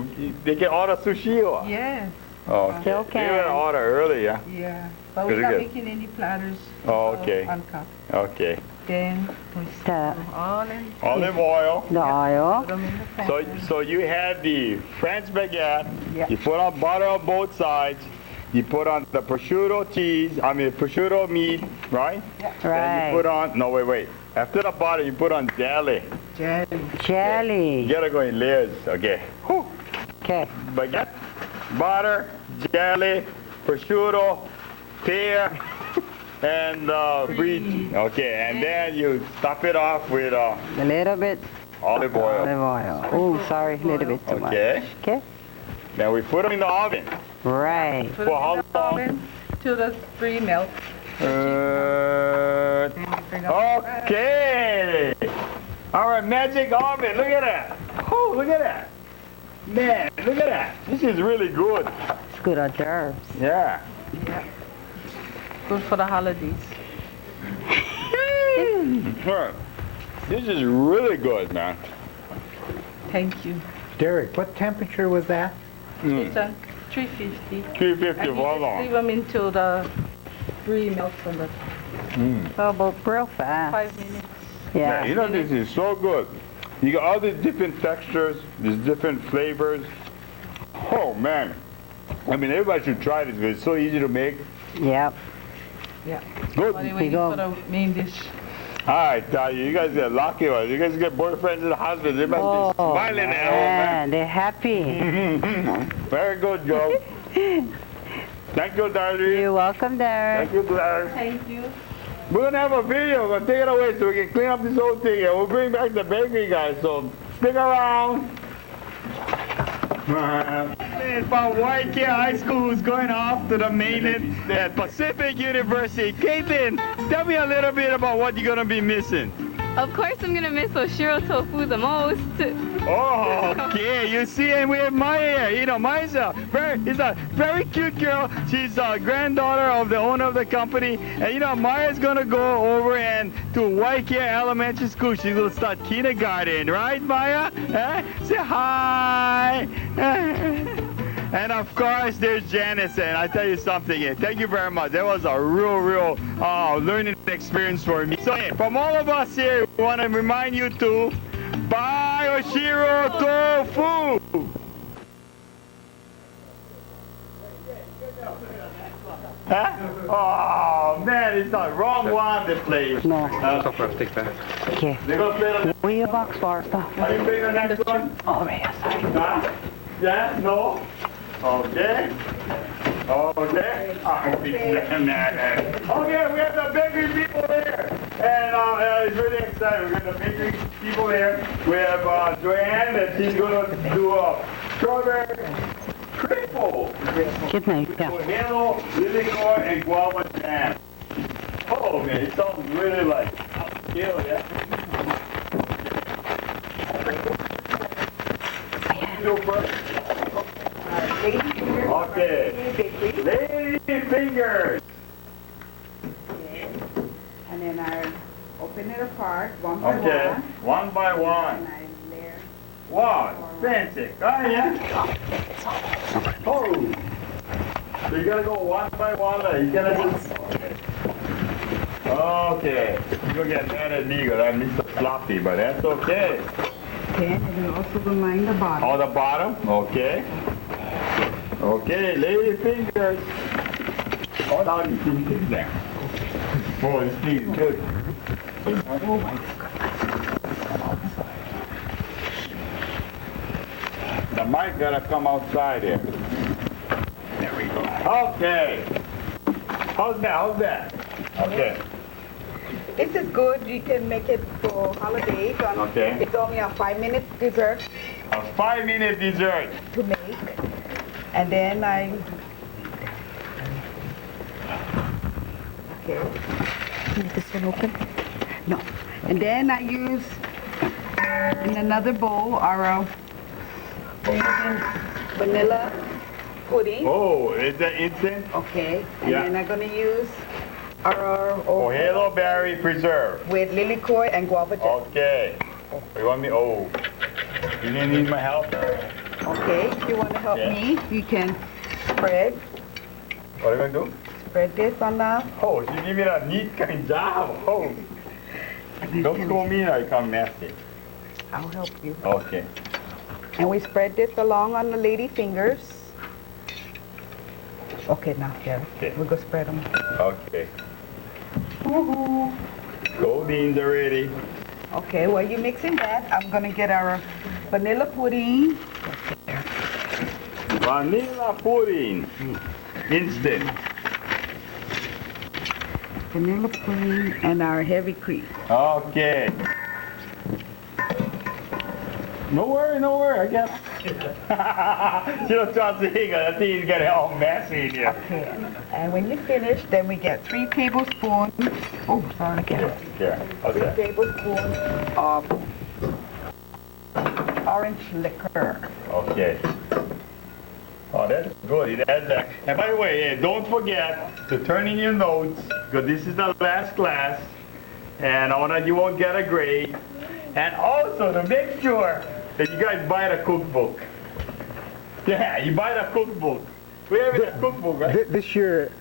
They can order sushi or? Yes. Oh, Still okay. can. You gotta order early, yeah? Yeah. But Very we're not good. making any platters. Oh, okay. Uncut. Okay. Then we The, all in. Olive oil. the oil. Put them in the pan. So you have the French baguette. Yeah. You put on butter on both sides. You put on the prosciutto prosciutto meat, right? Then Right. you put on, no, wait. After the butter, you put on jelly. Jelly. Jelly. You gotta go in layers, okay? Whew. Okay. Baguette, butter, jelly, prosciutto, pear, and brie. Okay, and then you top it off with A little bit olive oil. olive oil. Oh, sorry, a little bit too much. Okay. Okay. Then we put them in the oven. Right. Put For it how in the long? oven till the brie melts. Bring up Okay. All right, magic oven. Look at that. Oh, look at that. Man, look at that. This is really good. It's good hors d'oeuvres. Yeah. Good for the holidays. This is really good, man. Thank you. Derek, what temperature was that? It's on 350. 350 And you for how just long? leave them until the brie melts on the Oh, but real fast. 5 minutes. Yeah. You know, this is so good. You got all these different textures, these different flavors. Oh, man. I mean, everybody should try this. It's so easy to make. Yep. Yeah. Good. What do you you wait go. for the main dish? I tell you, you guys get lucky ones. You guys get boyfriends and husbands. They must be Oh, smiling at home, man, they're happy. man. Very good, Joe. Thank you, Darby. You're welcome, Derek. Thank you, Gladys. Thank you. We're going to have a video. We're going to take it away so we can clean up this whole thing. And we'll bring back the bakery guys. So stick around. It's from Waikea High School who's going off to the mainland at Pacific University. Caitlin, tell me a little bit about what you're going to be missing. Of course I'm gonna miss Oshiro tofu the most. Oh, okay. You see, and we have Maya here. You know, Maya's a very cute girl. She's a granddaughter of the owner of the company. And you know, Maya's gonna go over and to Waikea Elementary School. She's gonna start kindergarten, right, Maya? Say hi. And of course, there's Janice, and I tell you something, thank you very much. That was a real learning experience for me. So from all of us here, we want to remind you to buy Oshiro Tofu. Huh? Oh man, it's the wrong one to play. No. Take that. Okay. They're gonna play the. Where your box for stuff? Are you playing the next one? Oh, yeah, sorry. Huh? Yeah? No? Okay. Okay. Okay, we have the bakery people here. And it's really exciting. We have the bakery people here. We have Joanne, and she's going to do a strawberry triple. Good night, yeah. Hello, Lily-Core, and guava jam. Oh, man, it sounds really like upscale, yeah? You first. Okay. Lady fingers. And then I open it apart one by Okay. one. One by one. And I layer. Wow, fancy. Oh, yeah. Oh. So you gotta go one by one. You gotta just. Okay. You're gonna get mad at me because I missed the floppy, but that's okay. Okay, and then also gonna line the bottom. On the bottom, okay. Okay, lady fingers. Hold on, you fingers now. Oh, this thing is good. Oh my God. The mic gotta come outside here. There we go. Okay. How's that? How's that? Okay. This is good. You can make it for holidays. Okay. It's only a 5-minute dessert A 5-minute dessert. to make. And then okay. Is this one open? No. And then I use in another bowl our vanilla pudding. Oh, is that instant? Okay. And Yeah. then I'm gonna use our Oh, hello berry preserve. with lilikoi and guava jam. Okay. You want me? Oh, you didn't need my help? Okay. If you want to help Yeah. me, you can spread What are you gonna do? spread this on the. Oh, she give me a neat kind job. Oh. Don't scold me now, you come messy. I'll help you. Okay. And we spread this along on the lady fingers. Okay, now here. Okay. We're gonna spread them. Okay. Woohoo. Gold beans are ready. Okay, while you're mixing that, I'm gonna get our vanilla pudding. Vanilla pudding. Instant. Vanilla pudding and our heavy cream. Okay. No worry, I got it. She don't trust the thing, that thing is getting all messy in here. Okay. And when you finish, then we get 3 tablespoons. Oh, sorry, again. Yeah, 3 okay. tablespoons of orange liquor. Okay. Oh, that's good. It adds that. And by the way, don't forget to turn in your notes, because this is the last class, and I want that you won't get a grade. And also to make sure that you guys buy the cookbook. Yeah, you buy the cookbook. We have a cookbook, right? This year,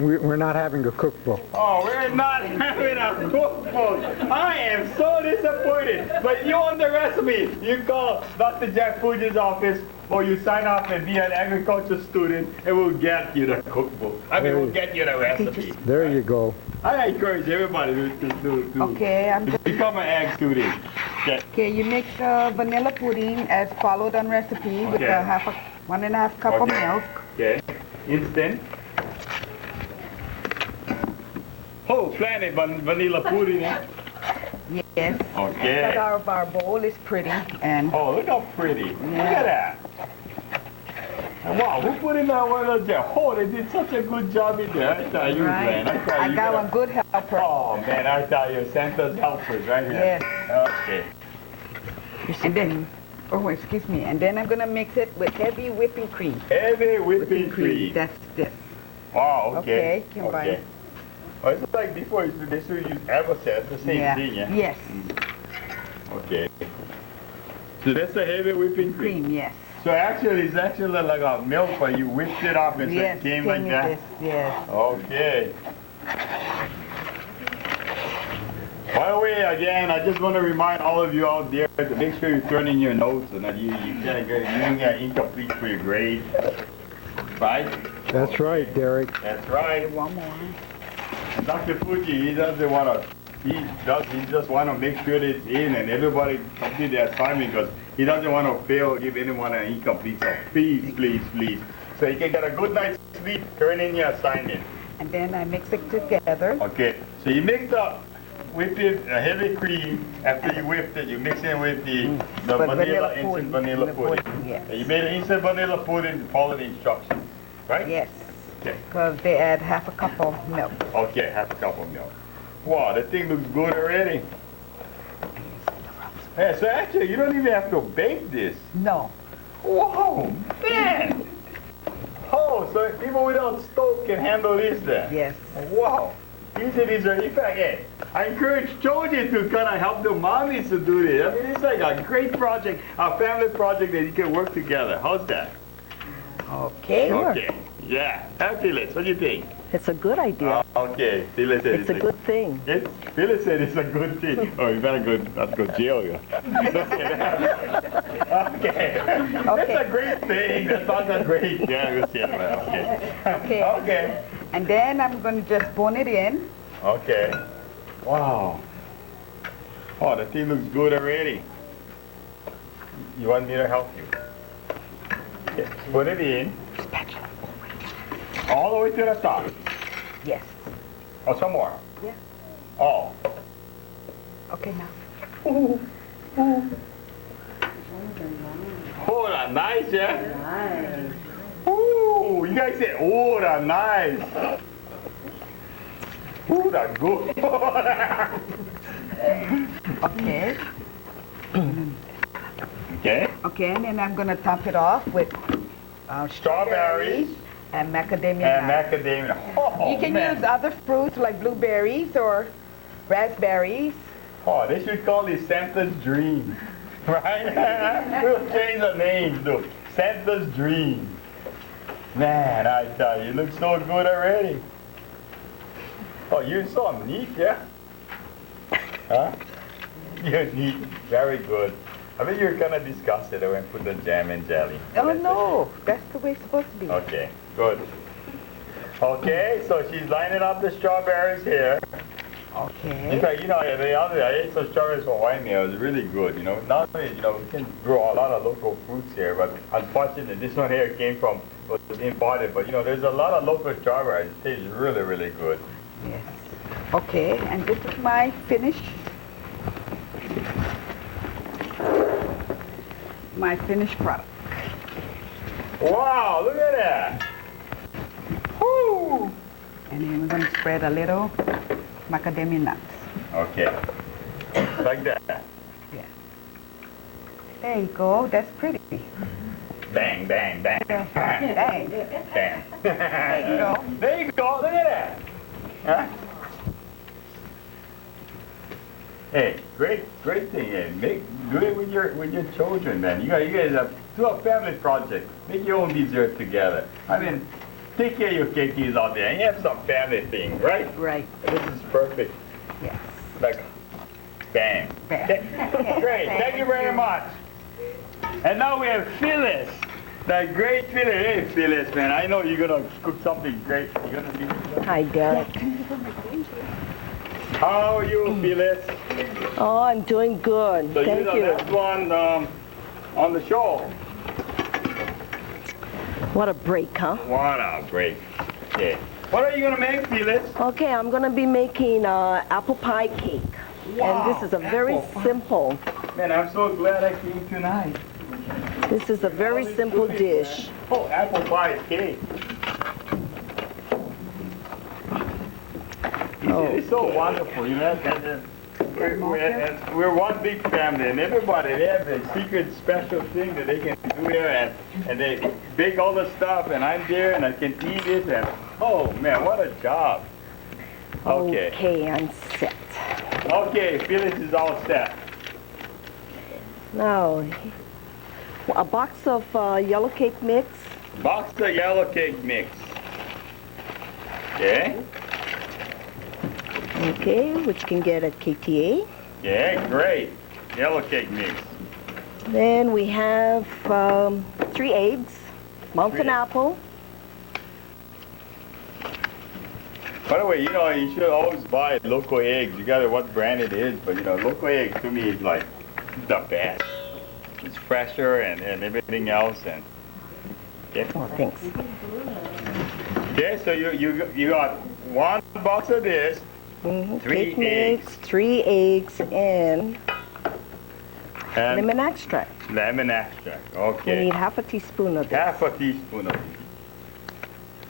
we're not having a cookbook. Oh, we're not having a cookbook. I am so disappointed. But you want the recipe, you call Dr. Jack Fuji's office, or you sign up and be an agriculture student, and we'll get you the cookbook. I mean, we'll get you the recipe. There you go. I encourage everybody to Okay, become an ag student. Okay. Okay, you make the vanilla pudding as followed on recipe with Okay. 1.5 cup of Okay. milk. Okay. Instant. Oh, planet vanilla pudding. Eh? Yes. Okay. But our bowl is pretty and Oh, look how pretty. Look at that. And wow, who put in that one up there? Oh, they did such a good job in there. I tell you, right. man. I tell I you. got one good helper. Oh, man, I tell you, Santa's helpers right here. Yes. Okay. And then, oh, excuse me. And then I'm gonna mix it with heavy whipping cream. Heavy whipping cream. That's this. Wow, okay. Okay, combine. Okay. Oh, it's like before, they should use Everset, the same thing, yeah? Yes. Okay. So that's the heavy whipping cream? Cream, yes. So actually, it's actually like a milk, but you whipped it up and so Yes, it came like with that? this, yes. Okay. By the way, again, I just want to remind all of you out there to make sure you turn in your notes and that you don't get incomplete for your grade. Right? That's right, Derek. That's right. One more. Dr. Fuji, he doesn't want to, he just want to make sure that it's in and everybody complete their assignment because he doesn't want to fail, give anyone an incomplete. So please, please, please. So you can get a good night's sleep, turn in your assignment. And then I mix it together. Okay, so you mix the heavy cream. After you whipped it, you mix it with the vanilla, instant vanilla pudding. Yes. And you made an instant vanilla pudding to follow the instructions, right? Yes. Okay. Because they add 1/2 cup of milk. Okay, 1/2 cup of milk. Wow, that thing looks good already. Hey, so actually, you don't even have to bake this. No. Whoa, man! Oh, so people without stove can handle this then? Yes. Wow. These are, in fact, hey, I encourage Joji to kind of help the mommies to do this. I mean, it's like a great project, a family project that you can work together. How's that? Okay. Okay. Yeah. Fabulous. What do you think? It's a good idea. Okay, Phyllis said It's a good thing. Phyllis said it's a good thing. Oh, you better not go jail. Don't say that. Okay. That's a great thing. That sounds a great. Yeah, we'll see that. Okay. Okay. Okay. And then I'm going to just bone it in. Okay. Wow. Oh, the thing looks good already. You want me to help you? Okay. Put it in. All the way to the top. Yes. Oh, some more. Yeah. Oh. Okay, now. Oh, that's nice, yeah? Nice. Ooh, you guys say, oh, that's nice. Ooh, that's good. Okay. Okay. Okay, and then I'm going to top it off with Strawberries and macadamia and nuts. macadamia. Oh, You can man. use other fruits like blueberries or raspberries. Oh, they should call this Santa's Dream. Right? We'll change the name to Santa's Dream. Man, I tell you, it looks so good already. Oh, you're so neat, yeah? Huh? You're neat. Very good. I think you're gonna discuss it when we put the jam and jelly. Oh, no. That's the way it's supposed to be. Okay, good. Okay, so she's lining up the strawberries here. Okay. In fact, I ate some strawberries for wine meal. It was really good. Not only, we can grow a lot of local fruits here, but unfortunately, this one here was imported. But, there's a lot of local strawberries. It tastes really, really good. Yes. Okay, and this is my finish. My finished product. Wow, look at that. Woo! And then we're going to spread a little macadamia nuts. Okay. Like that. Yeah. There you go. That's pretty. Bang, bang, bang. Bang. Bang. There you go. There you go. Look at that. Huh? Hey, great thing. Hey. Do it with your children, man. You guys do a family project. Make your own dessert together. I mean, take care of your KKs out there and have some family thing, right? Right. This is perfect. Yes. Like, bang. Bang. Okay. Great. Thank you very much. And now we have Phyllis. That great Phyllis. Hey, Phyllis, man. I know you're gonna cook something great. You're gonna be. Hi, Derek. How are you, Phyllis? Oh, I'm doing good. So Thank you're you. the last one on the show. What a break, huh? What a break. Okay. What are you gonna make, Phyllis? Okay, I'm going to be making apple pie cake. Wow, And this is a very apple pie. simple. Man, I'm so glad I came tonight. This is a very simple dish. Oh, apple pie cake. Oh. It's so wonderful, and we're one big family, and everybody, they have a secret special thing that they can do here, and they bake all the stuff, and I'm there, and I can eat it, and oh man, what a job. Okay. Okay, I'm set. Okay, Phyllis is all set. Now, a box of yellow cake mix. Box of yellow cake mix. Okay. Okay, which you can get at KTA. Yeah, great. Yellow cake mix. Then we have 3 eggs, mountain 3 eggs. apple. By the way, you should always buy local eggs. You gotta what brand it is, but local eggs to me is like the best. It's fresher and everything else, and okay. Oh, thanks. Okay, so you got 1 box of this, 3 Cake eggs, mix, 3 eggs, and and lemon extract. lemon extract. We Okay. need half a teaspoon of this. Half a teaspoon of it.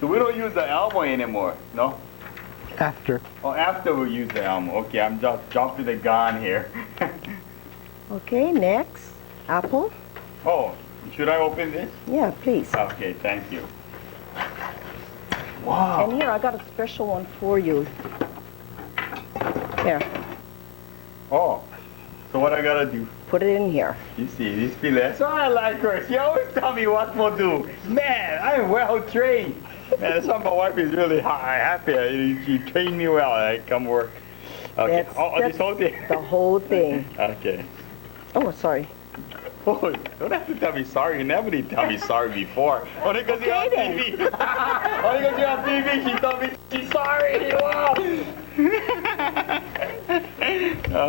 So we don't use the almond anymore, no? After. Oh, after we use the almond. Okay, I'm just jumping the gun here. Okay, next, apple. Oh, should I open this? Yeah, please. Okay, thank you. Wow. And here, I got a special one for you. Here, Oh, so what I gotta do? put put it in here. You see, this Phyllis, so I like her. She always tell me what to do. Man, I'm well trained. Man, that's why my wife is really happy. She trained me well. I come work. Okay. That's this whole thing. the whole thing. Okay. Oh, sorry. Oh, don't have to tell me sorry. You never did tell me sorry before. Only because you're on TV. Only because you're on TV, she told me she's sorry. Wow.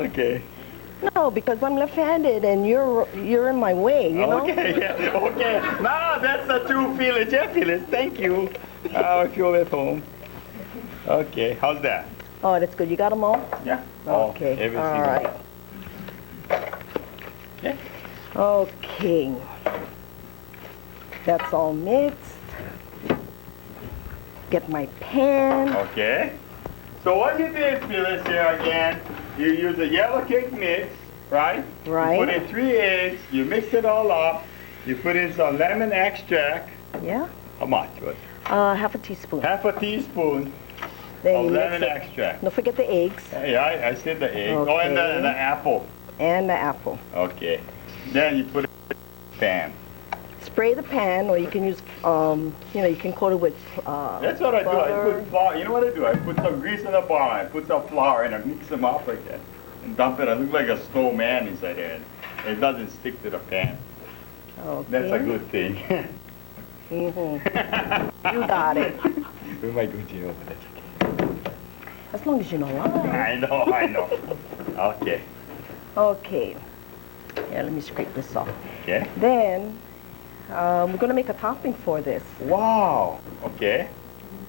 Okay. No, because I'm left-handed and you're in my way, you know? Okay, yeah, okay. Now that's the true Phyllis. Yeah, Phyllis, thank you. I feel at home. Okay, how's that? Oh, that's good. You got them all? Yeah. Okay, everything. all right. Okay. Okay. That's all mixed. Get my pan. Okay. So what you did, Phyllis, here again, you use a yellow cake mix, right? Right. You put in 3 eggs, you mix it all up, you put in some lemon extract. Yeah. How much? Half a teaspoon. Half a teaspoon Then of you mix lemon it. extract. Don't forget the eggs. Yeah, I said the egg. Oh, and Okay. the apple. And the apple. Okay. Then you put it in the pan. Spray the pan, or you can use, you can coat it with That's what I do. I butter. put flour. You know what I do? I put some grease in the bottom. I put some flour and I mix them up like that. And dump it. I look like a snowman inside here. It doesn't stick to the pan. Okay. That's a good thing. You got it. We might go to jail, but that's okay. As long as you know why. I know. Okay. Okay. Yeah, let me scrape this off. Okay. Then, we're going to make a topping for this. Wow. Okay.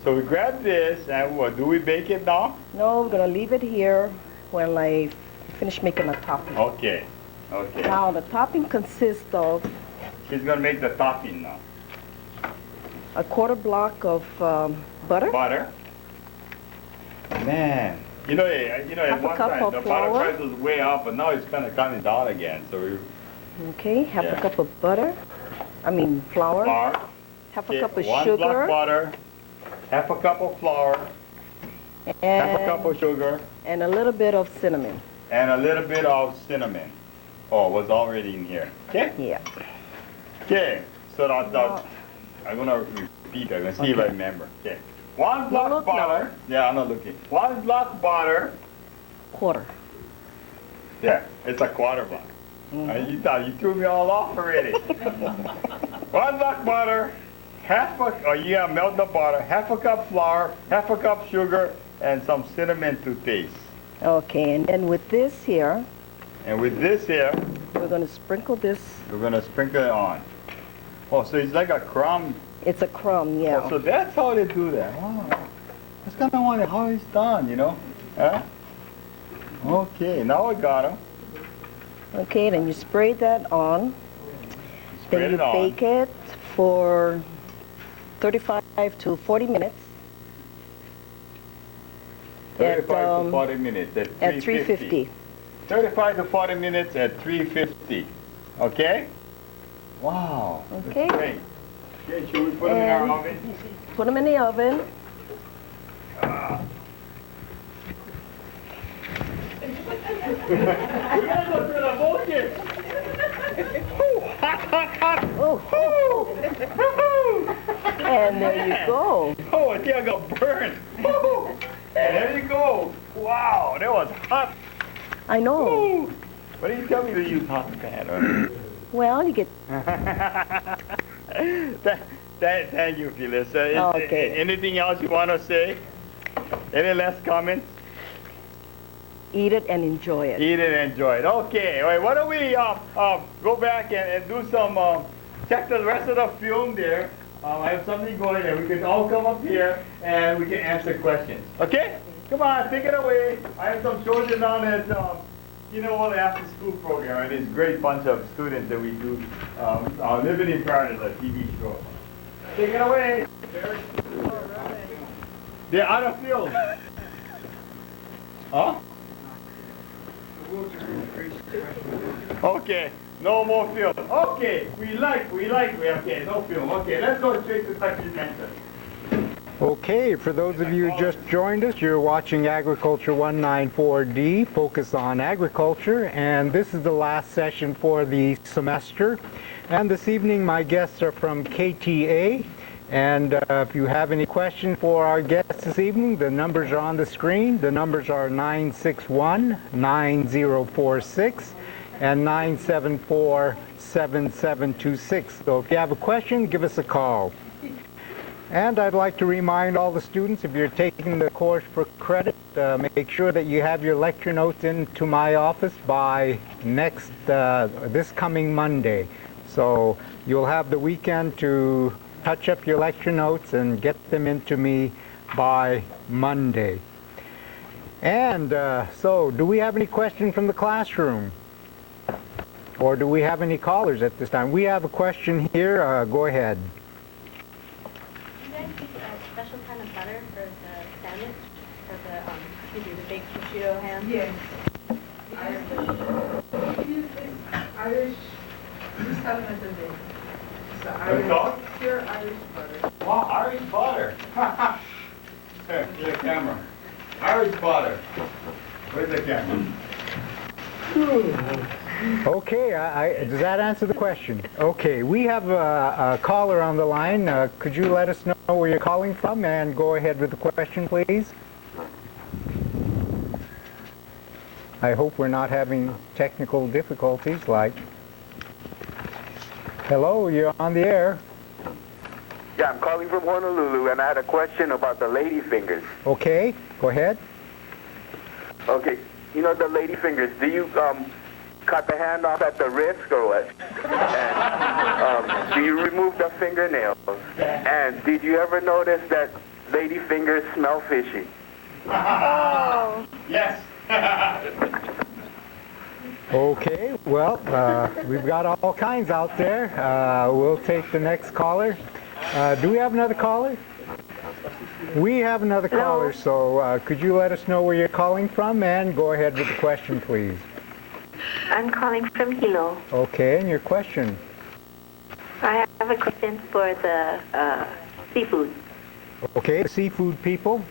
So we grab this and what? Do we bake it now? No, we're going to leave it here while I finish making the topping. Okay. Okay. Now, the topping consists of She's gonna make the topping now. a quarter block of butter. Butter. Man, at Half a one cup time of the flour. butter price was way up, but now it's kind of coming down again. So we Okay, half Yeah. a cup of butter. Flour. flour. Half a Okay, cup of 1 sugar. block butter. Half a cup of flour. Half a cup of sugar. And a little bit of cinnamon. And a little bit of cinnamon. Oh, it was already in here. Okay. Yeah. Okay. So I'm gonna repeat. I'm gonna see if I remember. Okay. 1 block butter. Yeah, I'm not looking. 1 block butter. Quarter. Yeah, it's a quarter block. You threw me all off already. 1 block butter, melt the butter, half a cup flour, half a cup sugar, and some cinnamon to taste. Okay, and then with this here, And with this here, we're going to sprinkle this. we're gonna sprinkle it on. Oh, so it's like a crumb. It's a crumb, yeah. Oh, so that's how they do that. Wow. That's kind of wonder how it's done, Huh? Okay, now I got them. Okay, then you spray that on. Spread Then you it on. bake it for 35 to 40 minutes. 35 to 40 minutes at 350. At 350. 35 to 40 minutes at 350. Okay? Wow. Okay. That's great. Okay, should we put them in our And oven? Put them in the oven. And there you go. Oh, I think I got burned. And there you go. Wow, that was hot. I know. Why didn't you tell me to use hot pan? Well, you get... Thank you, Phyllis. Okay. Anything else you want to say? Any last comments? Eat it and enjoy it. Eat it and enjoy it. Okay, all right, why don't we go back and do some, check the rest of the film there. I have something going there. We can all come up here and we can answer questions. Okay? Come on, take it away. I have some children down at, after school program, and it's a great bunch of students that we do. Living in Paradise, a TV show. Take it away. They're out of film. Huh? Okay, no more film. Okay, we like, okay, no film. Okay, let's go straight to question and answer. Okay, for those of you who just joined us, you're watching Agriculture 194D, Focus on Agriculture, and this is the last session for the semester. And this evening, my guests are from KTA, and if you have any questions for our guests this evening, the numbers are on the screen. The numbers are 961-9046 and 974-7726. So if you have a question, give us a call. And I'd like to remind all the students, if you're taking the course for credit, make sure that you have your lecture notes into my office by this coming Monday. So you'll have the weekend to touch up your lecture notes and get them into me by Monday. And so, do we have any questions from the classroom? Or do we have any callers at this time? We have a question here. Go ahead. Special kind of butter for the sandwich, for the baked prosciutto ham? Yes. Irish, just tell them the name. It's the pure Irish butter. Wow, Irish butter. Here, here's the camera. Irish butter. Where's the camera? Okay, does that answer the question? Okay, we have a caller on the line. Could you let us know where you're calling from and go ahead with the question, please? I hope we're not having technical difficulties like... Hello, you're on the air. Yeah, I'm calling from Honolulu, and I had a question about the lady fingers. Okay, go ahead. Okay, you know the lady fingers, do you cut the hand off at the wrist or what? And do you remove the fingernails? And did you ever notice that lady fingers smell fishy? Oh. Yes. Okay, well, we've got all kinds out there. We'll take the next caller. Do we have another caller? We have another caller, so could you let us know where you're calling from and go ahead with the question, please. I'm calling from Hilo. Okay, and your question? I have a question for the seafood. Okay, the seafood people.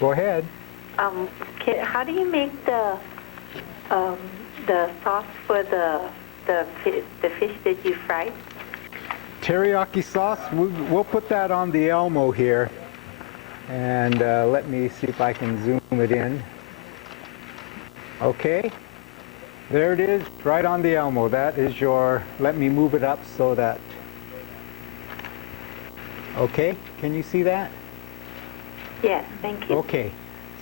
Go ahead. How do you make the sauce for the fish that you fried? Teriyaki sauce, we'll put that on the Elmo here. And let me see if I can zoom it in. Okay. There it is, right on the Elmo. That is your, let me move it up so that, okay, can you see that? Yes, thank you. Okay,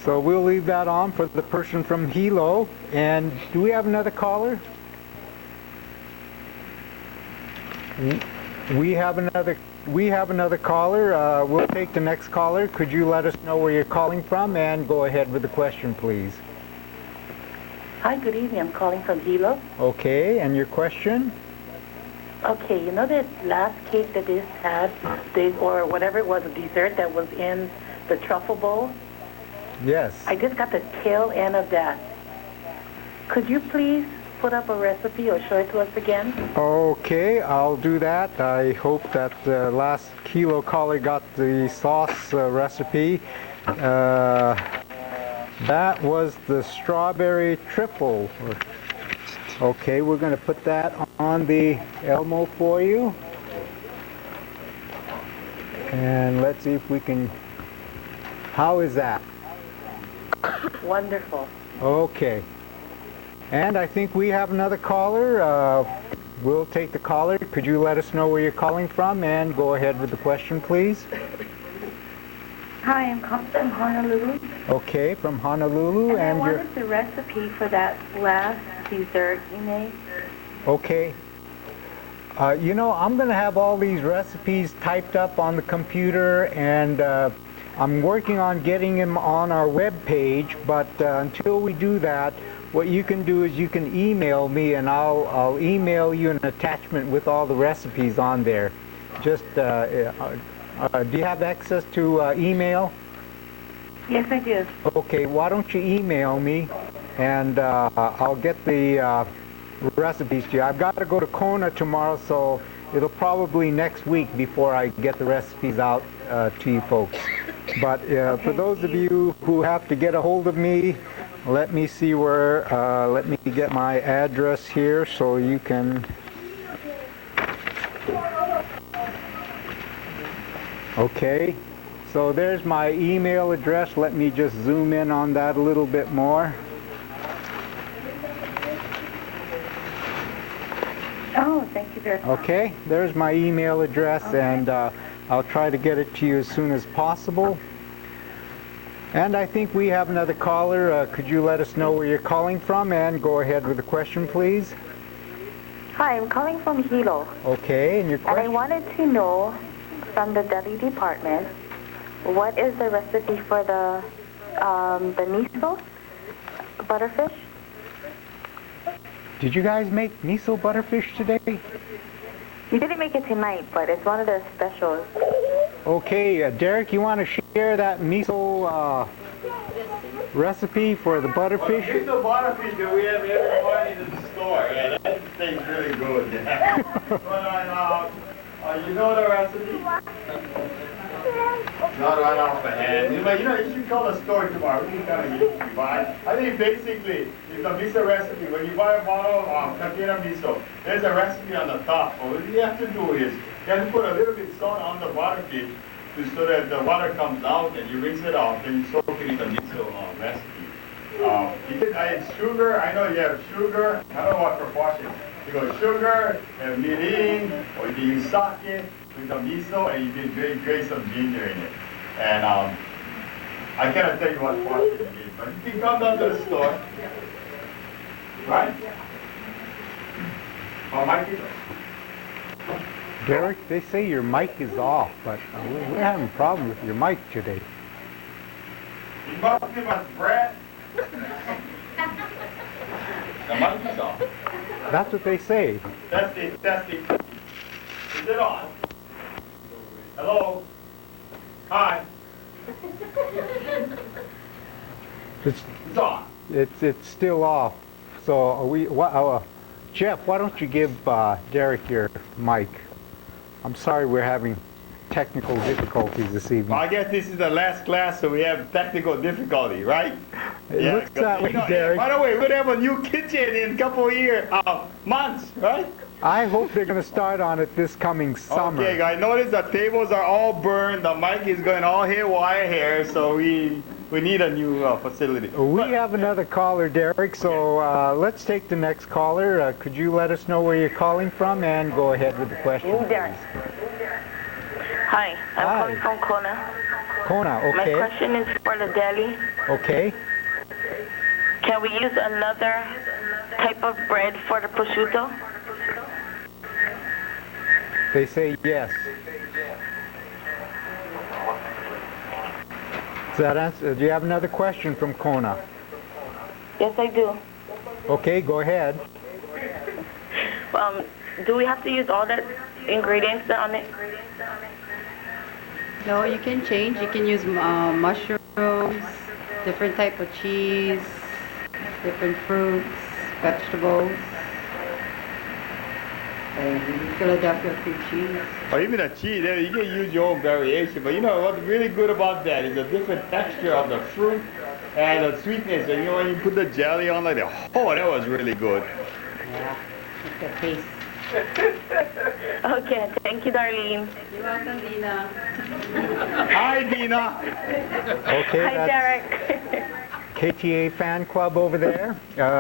so we'll leave that on for the person from Hilo. And do we have another caller? We have another caller. We'll take the next caller. Could you let us know where you're calling from and go ahead with the question, please? Hi, good evening. I'm calling from Hilo. Okay, and your question? Okay, you know that last cake that this had, or whatever it was, a dessert that was in the truffle bowl? Yes. I just got the tail end of that. Could you please put up a recipe or show it to us again? Okay, I'll do that. I hope that the last Hilo caller got the sauce recipe. That was the strawberry trifle. Okay, we're going to put that on the Elmo for you. And let's see if we can... How is that? Wonderful. Okay. And I think we have another caller. We'll take the caller. Could you let us know where you're calling from and go ahead with the question, please? Hi, I'm calling from Honolulu. Okay, from Honolulu. And I wanted the recipe for that last dessert you made. Okay. You know, I'm going to have all these recipes typed up on the computer, and I'm working on getting them on our web page, but until we do that, what you can do is you can email me, and I'll email you an attachment with all the recipes on there. Just, do you have access to email? Yes, I do. Okay, why don't you email me, and I'll get the recipes to you. I've got to go to Kona tomorrow, so it'll probably next week before I get the recipes out to you folks. But for those of you who have to get a hold of me, let me see where, let me get my address here so you can. Okay, so there's my email address. Let me just zoom in on that a little bit more. Oh, thank you very much. Okay, there's my email address, and I'll try to get it to you as soon as possible. And I think we have another caller. Could you let us know where you're calling from and go ahead with the question, please? Hi, I'm calling from Hilo. Okay, and your And I question? wanted to know from the deli department, what is the recipe for the miso butterfish? Did you guys make miso butterfish today? You didn't make it tonight, but it's one of the specials. Okay, Derek, you want to share that miso recipe for the butterfish? Here's the butterfish that we have every morning in the store. Yeah, that tastes really good. But you know the recipe? Not right off the hand. But you should call the store tomorrow. We can kind of get you buy. I think basically, it's a miso recipe. When you buy a bottle of Kakera miso, there's a recipe on the top. But what you have to do is, you have to put a little bit salt on the butterfish so that the water comes out and you rinse it off and you soak it in the miso recipe. You can add sugar. I know you have sugar. I don't know what proportion. You go sugar, and mirin, or you can use sake with the miso, and you can grate some ginger in it. And I cannot tell you what portion it is, but you can come down to the store, right? Oh, Mike, Derek, they say your mic is off, but we're having a problem with your mic today. you must give us bread. The mic is off. That's what they say. Testing. Is it on? Hello? Hi? It's on. It's still off. So Jeff, why don't you give Derek your mic? I'm sorry we're having technical difficulties this evening. Well, I guess this is the last class, so we have technical difficulty, right? It looks that way, Derek. By the way, we're going to have a new kitchen in a couple of months, right? I hope they're going to start on it this coming summer. Okay, I noticed the tables are all burned. The mic is going all haywire here, so we need a new facility. We have another caller, Derek, so let's take the next caller. Could you let us know where you're calling from and go ahead with the question, Derek. Hi, I'm calling from Kona. Kona, okay. My question is for the deli. Okay. Can we use another type of bread for the prosciutto? They say yes. Does that answer? Do you have another question from Kona? Yes, I do. Okay, go ahead. Do we have to use all the ingredients on it? No, you can change. You can use mushrooms, different type of cheese, different fruits, vegetables, and Philadelphia cream cheese. Or even a cheese, you can use your own variation. But you know what's really good about that is the different texture of the fruit and the sweetness. And when you put the jelly on like that, oh, that was really good. Yeah, it's the taste. Okay, thank you, Darlene. You're welcome, Dina. Hi, Dina. Okay, Hi, that's Derek. KTA Fan Club over there.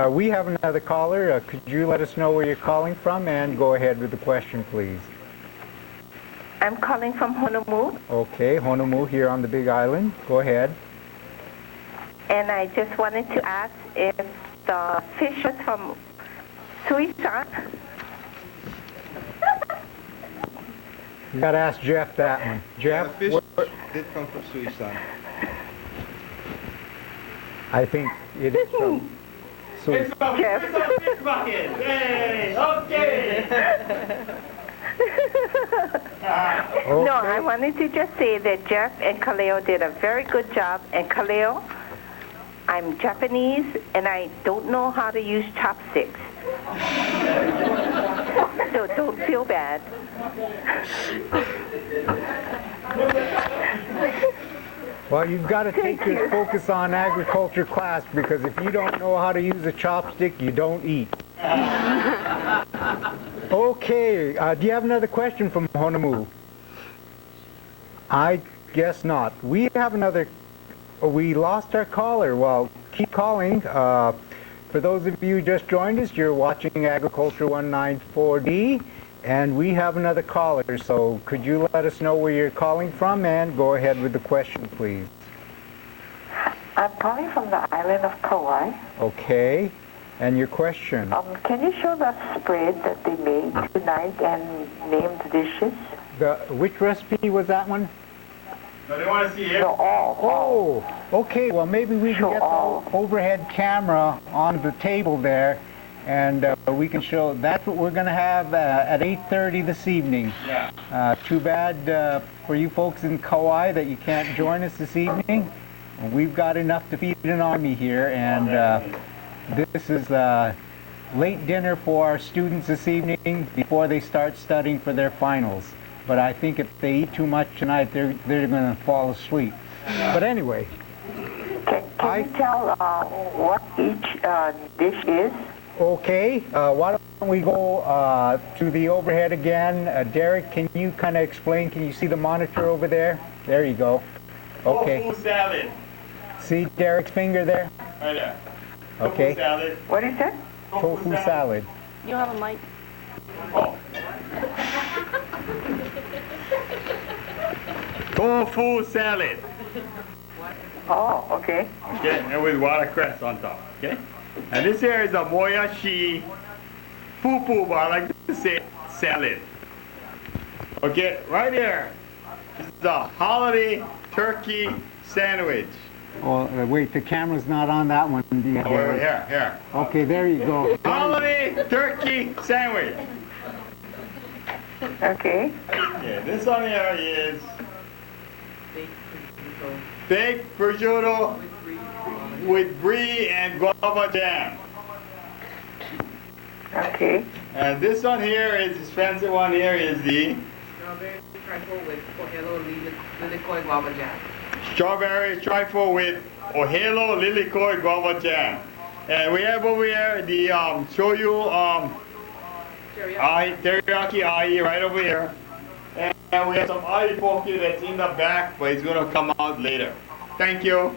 We have another caller. Could you let us know where you're calling from and go ahead with the question, please? I'm calling from Honolulu, Okay, Honolulu here on the Big Island. Go ahead. and I just wanted to ask if the fish was from Suisun. You got to ask Jeff that one. Jeff, Fish did come from Suisun. I think it is from It's a fish bucket. Yay! Okay. No, I wanted to just say that Jeff and Kaleo did a very good job. And Kaleo, I'm Japanese, and I don't know how to use chopsticks. Don't feel bad. Well, you've got to take your Focus on Agriculture class, because if you don't know how to use a chopstick, you don't eat. Okay, do you have another question from Honomu? I guess not. We have another. We lost our caller. Well, keep calling. For those of you who just joined us, you're watching Agriculture 194D, and we have another caller. So could you let us know where you're calling from, and go ahead with the question, please. I'm calling from the island of Kauai. Okay, and your question? Can you show the spread that they made tonight and name the dishes? Which recipe was that one? No, they want to see it. No, all. Oh, okay. Well, maybe we can get the overhead camera on the table there, and we can show. That's what we're going to have at 8:30 this evening. Yeah. Too bad for you folks in Kauai that you can't join us this evening. We've got enough to feed an army here, and this is late dinner for our students this evening before they start studying for their finals. But I think if they eat too much tonight, they're going to fall asleep. But anyway. Can you tell what each dish is? Okay. Why don't we go to the overhead again? Derek, can you kind of explain? Can you see the monitor over there? There you go. Okay. Tofu salad. See Derek's finger there? Right there. Okay. Tofu salad. What is that? Tofu salad. You have a mic. Oh. Tofu salad. Oh, okay. Okay, and with watercress on top. Okay? And this here is a moyashi fufu, but I like to say salad. Okay, right here is the holiday turkey sandwich. Oh, wait, the camera's not on that one. Over here. Okay, there you go. Holiday turkey sandwich. Okay. Yeah, this one here is baked prosciutto with brie and guava jam. Okay. And this one here is this fancy one here is the Strawberry trifle with Ohelo lilikoi guava jam. strawberry trifle with Ohelo lilikoi guava jam. And we have over here the shoyu teriyaki ahi right over here. And we have some ahi poke that's in the back, but it's going to come out later. Thank you.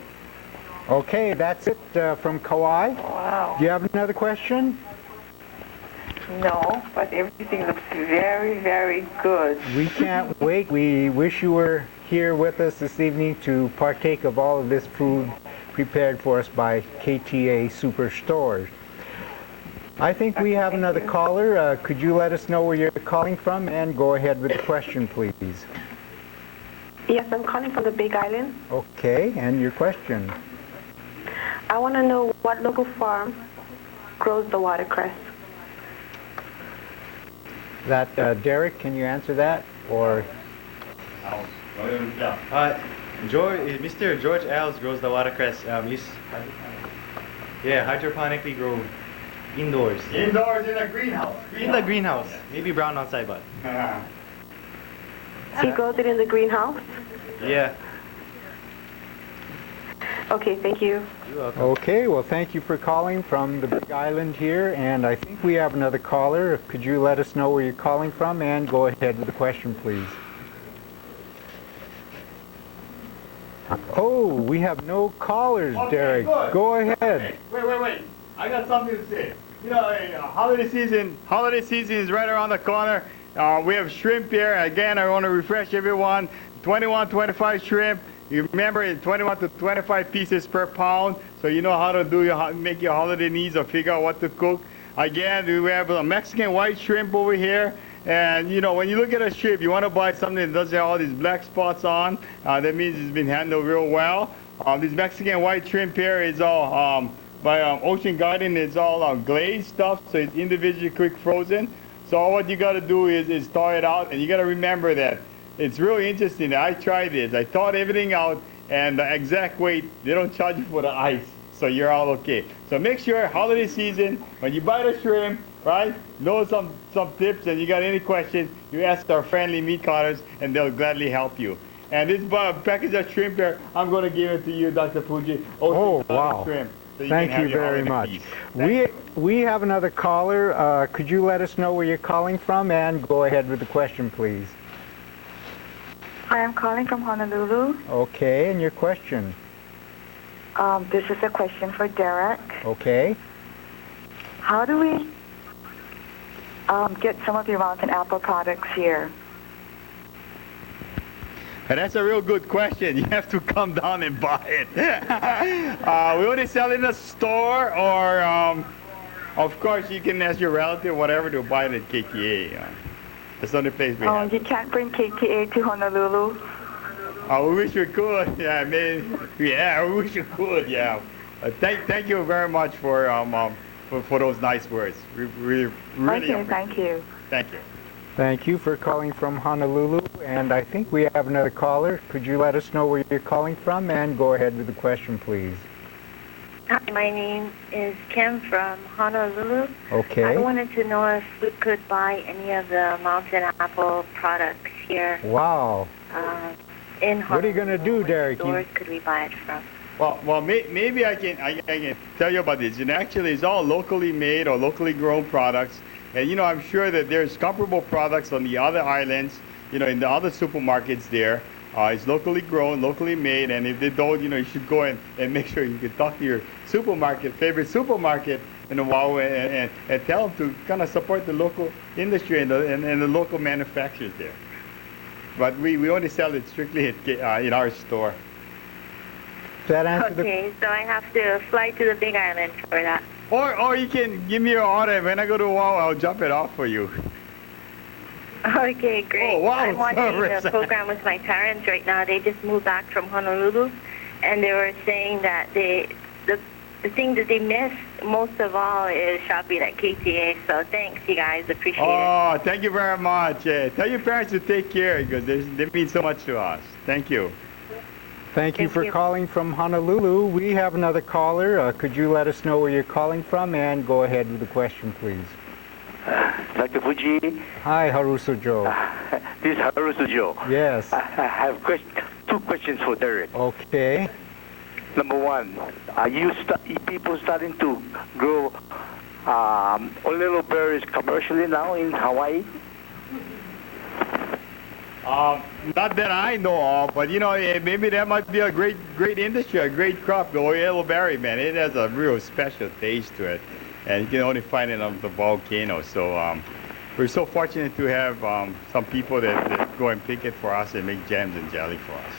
Okay, that's it from Kauai. Wow. Do you have another question? No, but everything looks very, very good. We can't wait. We wish you were here with us this evening to partake of all of this food prepared for us by KTA Superstores. I think we have another caller. Could you let us know where you're calling from, and go ahead with the question, please? Yes, I'm calling from the Big Island. Okay, and your question? I want to know what local farm grows the watercress. That Derek, can you answer that, or? Mr. George Alves grows the watercress. Hydroponically grow indoors. Indoors in a greenhouse. In the greenhouse. Maybe brown outside, but. He grows it in the greenhouse? Yeah. Okay, thank you. You're welcome. Okay, well, thank you for calling from the Big Island here, and I think we have another caller. Could you let us know where you're calling from, and go ahead with the question, please? Oh, we have no callers, Okay, Derek. good. Go ahead. Wait. I got something to say. You know, holiday season is right around the corner. We have shrimp here. Again, I want to refresh everyone. 21, 25 shrimp. You remember it's 21 to 25 pieces per pound, so you know how to make your holiday needs or figure out what to cook. Again, we have a Mexican white shrimp over here. And you know, when you look at a shrimp, you want to buy something that doesn't have all these black spots on. That means it's been handled real well. This Mexican white shrimp here is all by Ocean Garden. It's all glazed stuff, so it's individually quick frozen. So all what you got to do is thaw it out, and you got to remember that it's really interesting. I tried this. I thawed everything out, and the exact weight, they don't charge you for the ice. so you're all okay. So make sure holiday season, when you buy the shrimp, right, know some tips, and you got any questions, you ask our friendly meat cutters, and they'll gladly help you. And this package of shrimp here, I'm going to give it to you, Dr. Fuji. Oh, wow. Shrimp, so Thank can have you your very holiday much. feast. We have another caller. Could you let us know where you're calling from, and go ahead with the question, please. Hi, I'm calling from Honolulu. Okay, and your question. This is a question for Derek. Okay. How do we get some of your Mountain Apple products here? And that's a real good question. You have to come down and buy it. We only sell it in the store, or of course you can ask your relative, whatever, to buy it at KTA. That's the only place we have. You can't bring KTA to Honolulu? I wish we could. Yeah, I mean, yeah, I wish we could. Yeah. Thank you very much for those nice words. We really Okay, thank you. Thank you. Thank you for calling from Honolulu. And I think we have another caller. Could you let us know where you're calling from, and go ahead with the question, please. Hi, my name is Kim from Honolulu. Okay. I wanted to know if we could buy any of the Mountain Apple products here. Wow. In Honolulu. What are you going to do, Derek? What stores could we buy it from? Well, maybe I can tell you about this. And actually, it's all locally made or locally grown products. And I'm sure that there's comparable products on the other islands, in the other supermarkets there. It's locally grown, locally made, and if they don't, you should go and make sure you can talk to your favorite supermarket, and tell them to kind of support the local industry and the local manufacturers there. But we only sell it strictly in our store. Does that answer Okay, so I have to fly to the Big Island for that. Or you can give me your order. When I go to Oahu, I'll drop it off for you. Okay, great. Oh, wow, I'm watching sorry. the program with my parents right now. They just moved back from Honolulu, and they were saying that the thing that they miss most of all is shopping at KTA. So thanks, you guys. Appreciate it. Oh, thank you very much. Tell your parents to take care, because they mean so much to us. Thank you. Thank you for calling from Honolulu. We have another caller. Could you let us know where you're calling from, and go ahead with the question, please. Dr. Fuji. Hi, Haruso Joe. This is Haruso Joe. Yes. I have two questions for Derek. Okay. Number one, are people starting to grow oleo berries commercially now in Hawaii? Not that I know of, but maybe that might be a great industry, a great crop. The yellow berry, man, it has a real special taste to it, and you can only find it on the volcano. So we're so fortunate to have some people that go and pick it for us and make jams and jelly for us.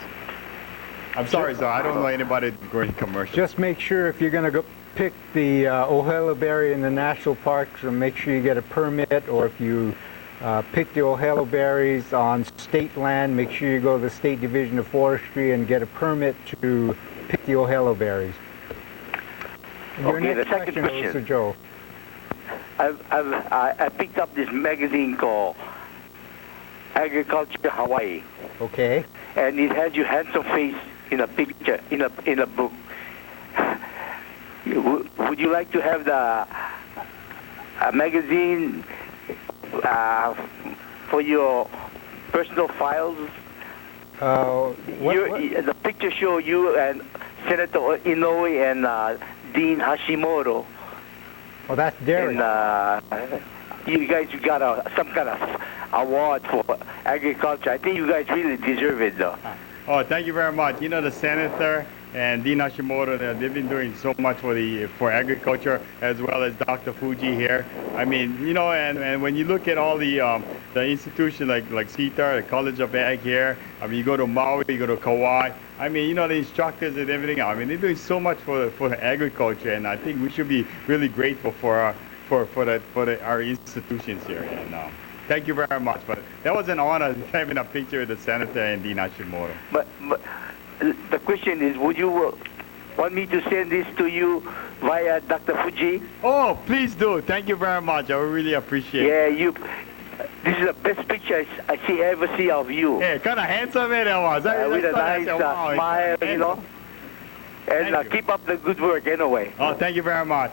I'm sorry, so I don't know anybody growing commercial. Just make sure, if you're going to go pick the ohelo berry in the national parks, make sure you get a permit, or if you pick the ohelo berries on state land, make sure you go to the State Division of Forestry and get a permit to pick the ohelo berries. Your Okay, next the second question. Mr. Joe. I picked up this magazine called Agriculture Hawaii. Okay. And it has your handsome face in a picture, in a book. Would you like to have the magazine for your personal files? The picture show you and Senator Inoue and Dean Hashimoto. Oh, that's Derek. And you guys got some kind of award for agriculture. I think you guys really deserve it, though. Oh, thank you very much. The senator and Dean Hashimoto, they've been doing so much for agriculture, as well as Dr. Fuji here. I mean, and when you look at all the institutions like CETA, the College of Ag here, I mean, you go to Maui, you go to Kauai. I mean, the instructors and everything. I mean, they're doing so much for agriculture, and I think we should be really grateful for our institutions here. And thank you very much. But that was an honor having a picture with the senator and Dean Hashimoto. But the question is, would you want me to send this to you via Dr. Fuji? Oh, please do. Thank you very much. I would really appreciate it. Yeah, this is the best picture I ever see of you. Yeah, kind of handsome it was. With a nice smile, And keep up the good work anyway. Oh, thank you very much.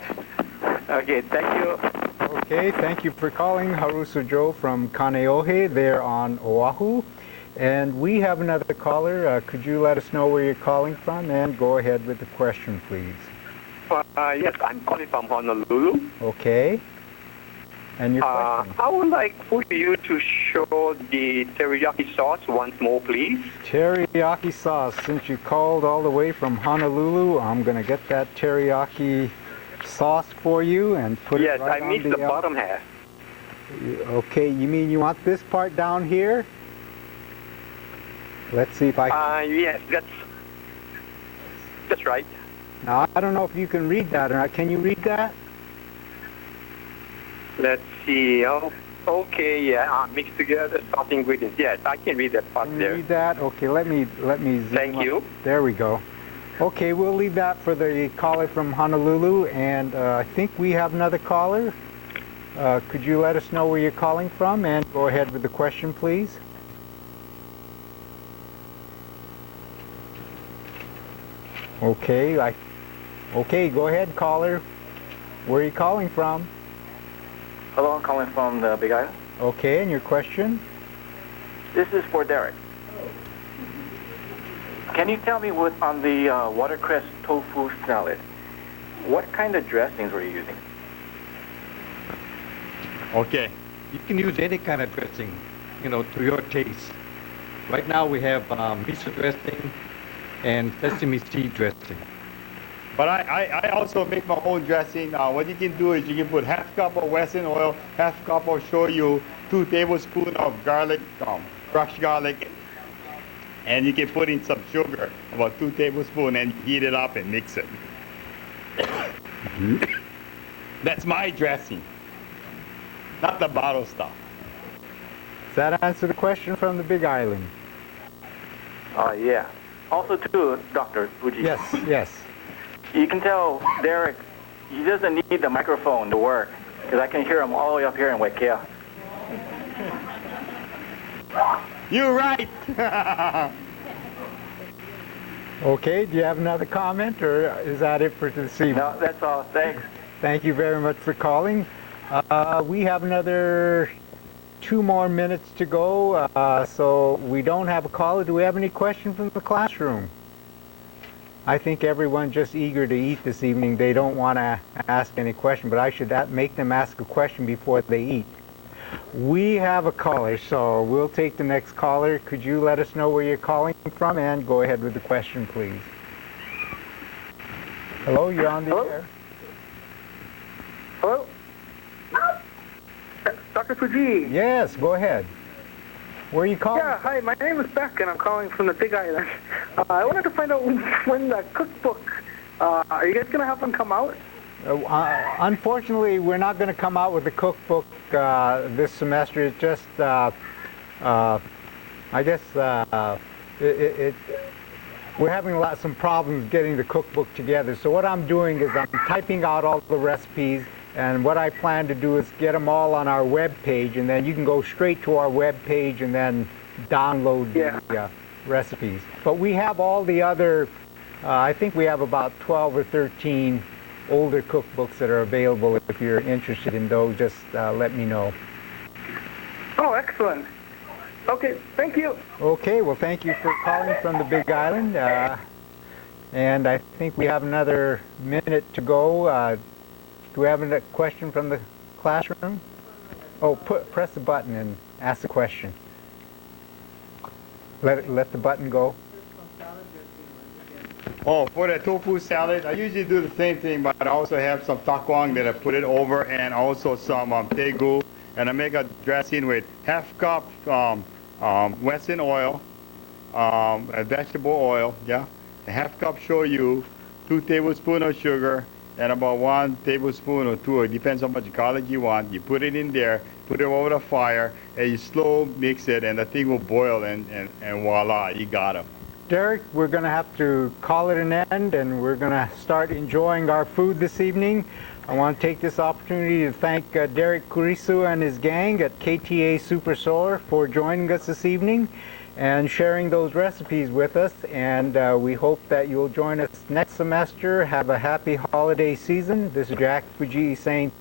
Okay, thank you. Okay, thank you for calling Haruso Joe from Kaneohe there on Oahu. And we have another caller. Could you let us know where you're calling from and go ahead with the question, please? Yes, I'm calling from Honolulu. Okay. And your question? I would like for you to show the teriyaki sauce once more, please. Teriyaki sauce. Since you called all the way from Honolulu, I'm going to get that teriyaki sauce for you and put it right on Yes, I missed the bottom half. Okay, you mean you want this part down here? Let's see if I can. Yes, that's right. Now, I don't know if you can read that or not. Can you read that? Let's see. Oh, okay, yeah, mixed together sauce ingredients. Yes, I can read that part there. Read that? Okay, let me zoom Thank up. you. There we go. Okay, we'll leave that for the caller from Honolulu, and I think we have another caller. Could you let us know where you're calling from and go ahead with the question, please? Okay, okay, go ahead, caller. Where are you calling from? Hello, I'm calling from the Big Island. Okay, and your question? This is for Derek. Can you tell me on the watercress tofu salad, what kind of dressings were you using? Okay. You can use any kind of dressing, to your taste. Right now we have miso dressing and sesame seed dressing. But I also make my own dressing. What you can do is you can put half cup of Western oil, half cup of shoyu, 2 tablespoons of garlic, crushed garlic, and you can put in some sugar, about 2 tablespoons, and heat it up and mix it. That's my dressing, not the bottle stuff. Does that answer the question from the Big Island? Yeah. Also, too, Dr. Fuji. Yes, yes. You can tell Derek, he doesn't need the microphone to work, because I can hear him all the way up here in Waikia. You're right. Okay, do you have another comment, or is that it for this evening? No, that's all. Thanks. Thank you very much for calling. We have another 2 more minutes to go, so we don't have a caller. Do we have any questions from the classroom? I think everyone's just eager to eat this evening. They don't want to ask any question, but I should make them ask a question before they eat. We have a caller, so we'll take the next caller. Could you let us know where you're calling from and go ahead with the question, please? Hello, you're on the air. Hello? Dr. Fuji. Yes, go ahead. Where are you calling? Yeah, hi, my name is Beck, and I'm calling from the Big Island. I wanted to find out when the cookbook, are you guys going to have them come out? Unfortunately, we're not going to come out with the cookbook this semester. It's just, I guess, we're having some problems getting the cookbook together. So what I'm doing is I'm typing out all the recipes, and what I plan to do is get them all on our web page, and then you can go straight to our web page and then download the recipes. But we have all the other, I think we have about 12 or 13 older cookbooks that are available. If you're interested in those, just let me know. Oh, excellent. Okay, thank you. Okay, well, thank you for calling from the Big Island. And I think we have another minute to go. Do we have a question from the classroom? Oh, press the button and ask the question. Let the button go. Oh, for the tofu salad, I usually do the same thing, but I also have some takwang that I put it over, and also some tegu, and I make a dressing with half cup Western oil, vegetable oil, a half cup shoyu, 2 tablespoons of sugar, and about 1 tablespoon or 2, it depends how much garlic you want. You put it in there, put it over the fire, and you slow mix it, and the thing will boil, and voila, you got them. Derek, we're going to have to call it an end, and we're going to start enjoying our food this evening. I want to take this opportunity to thank Derek Kurisu and his gang at KTA Super Solar for joining us this evening and sharing those recipes with us. And we hope that you'll join us next semester. Have a happy holiday season. This is Jack Fuji saying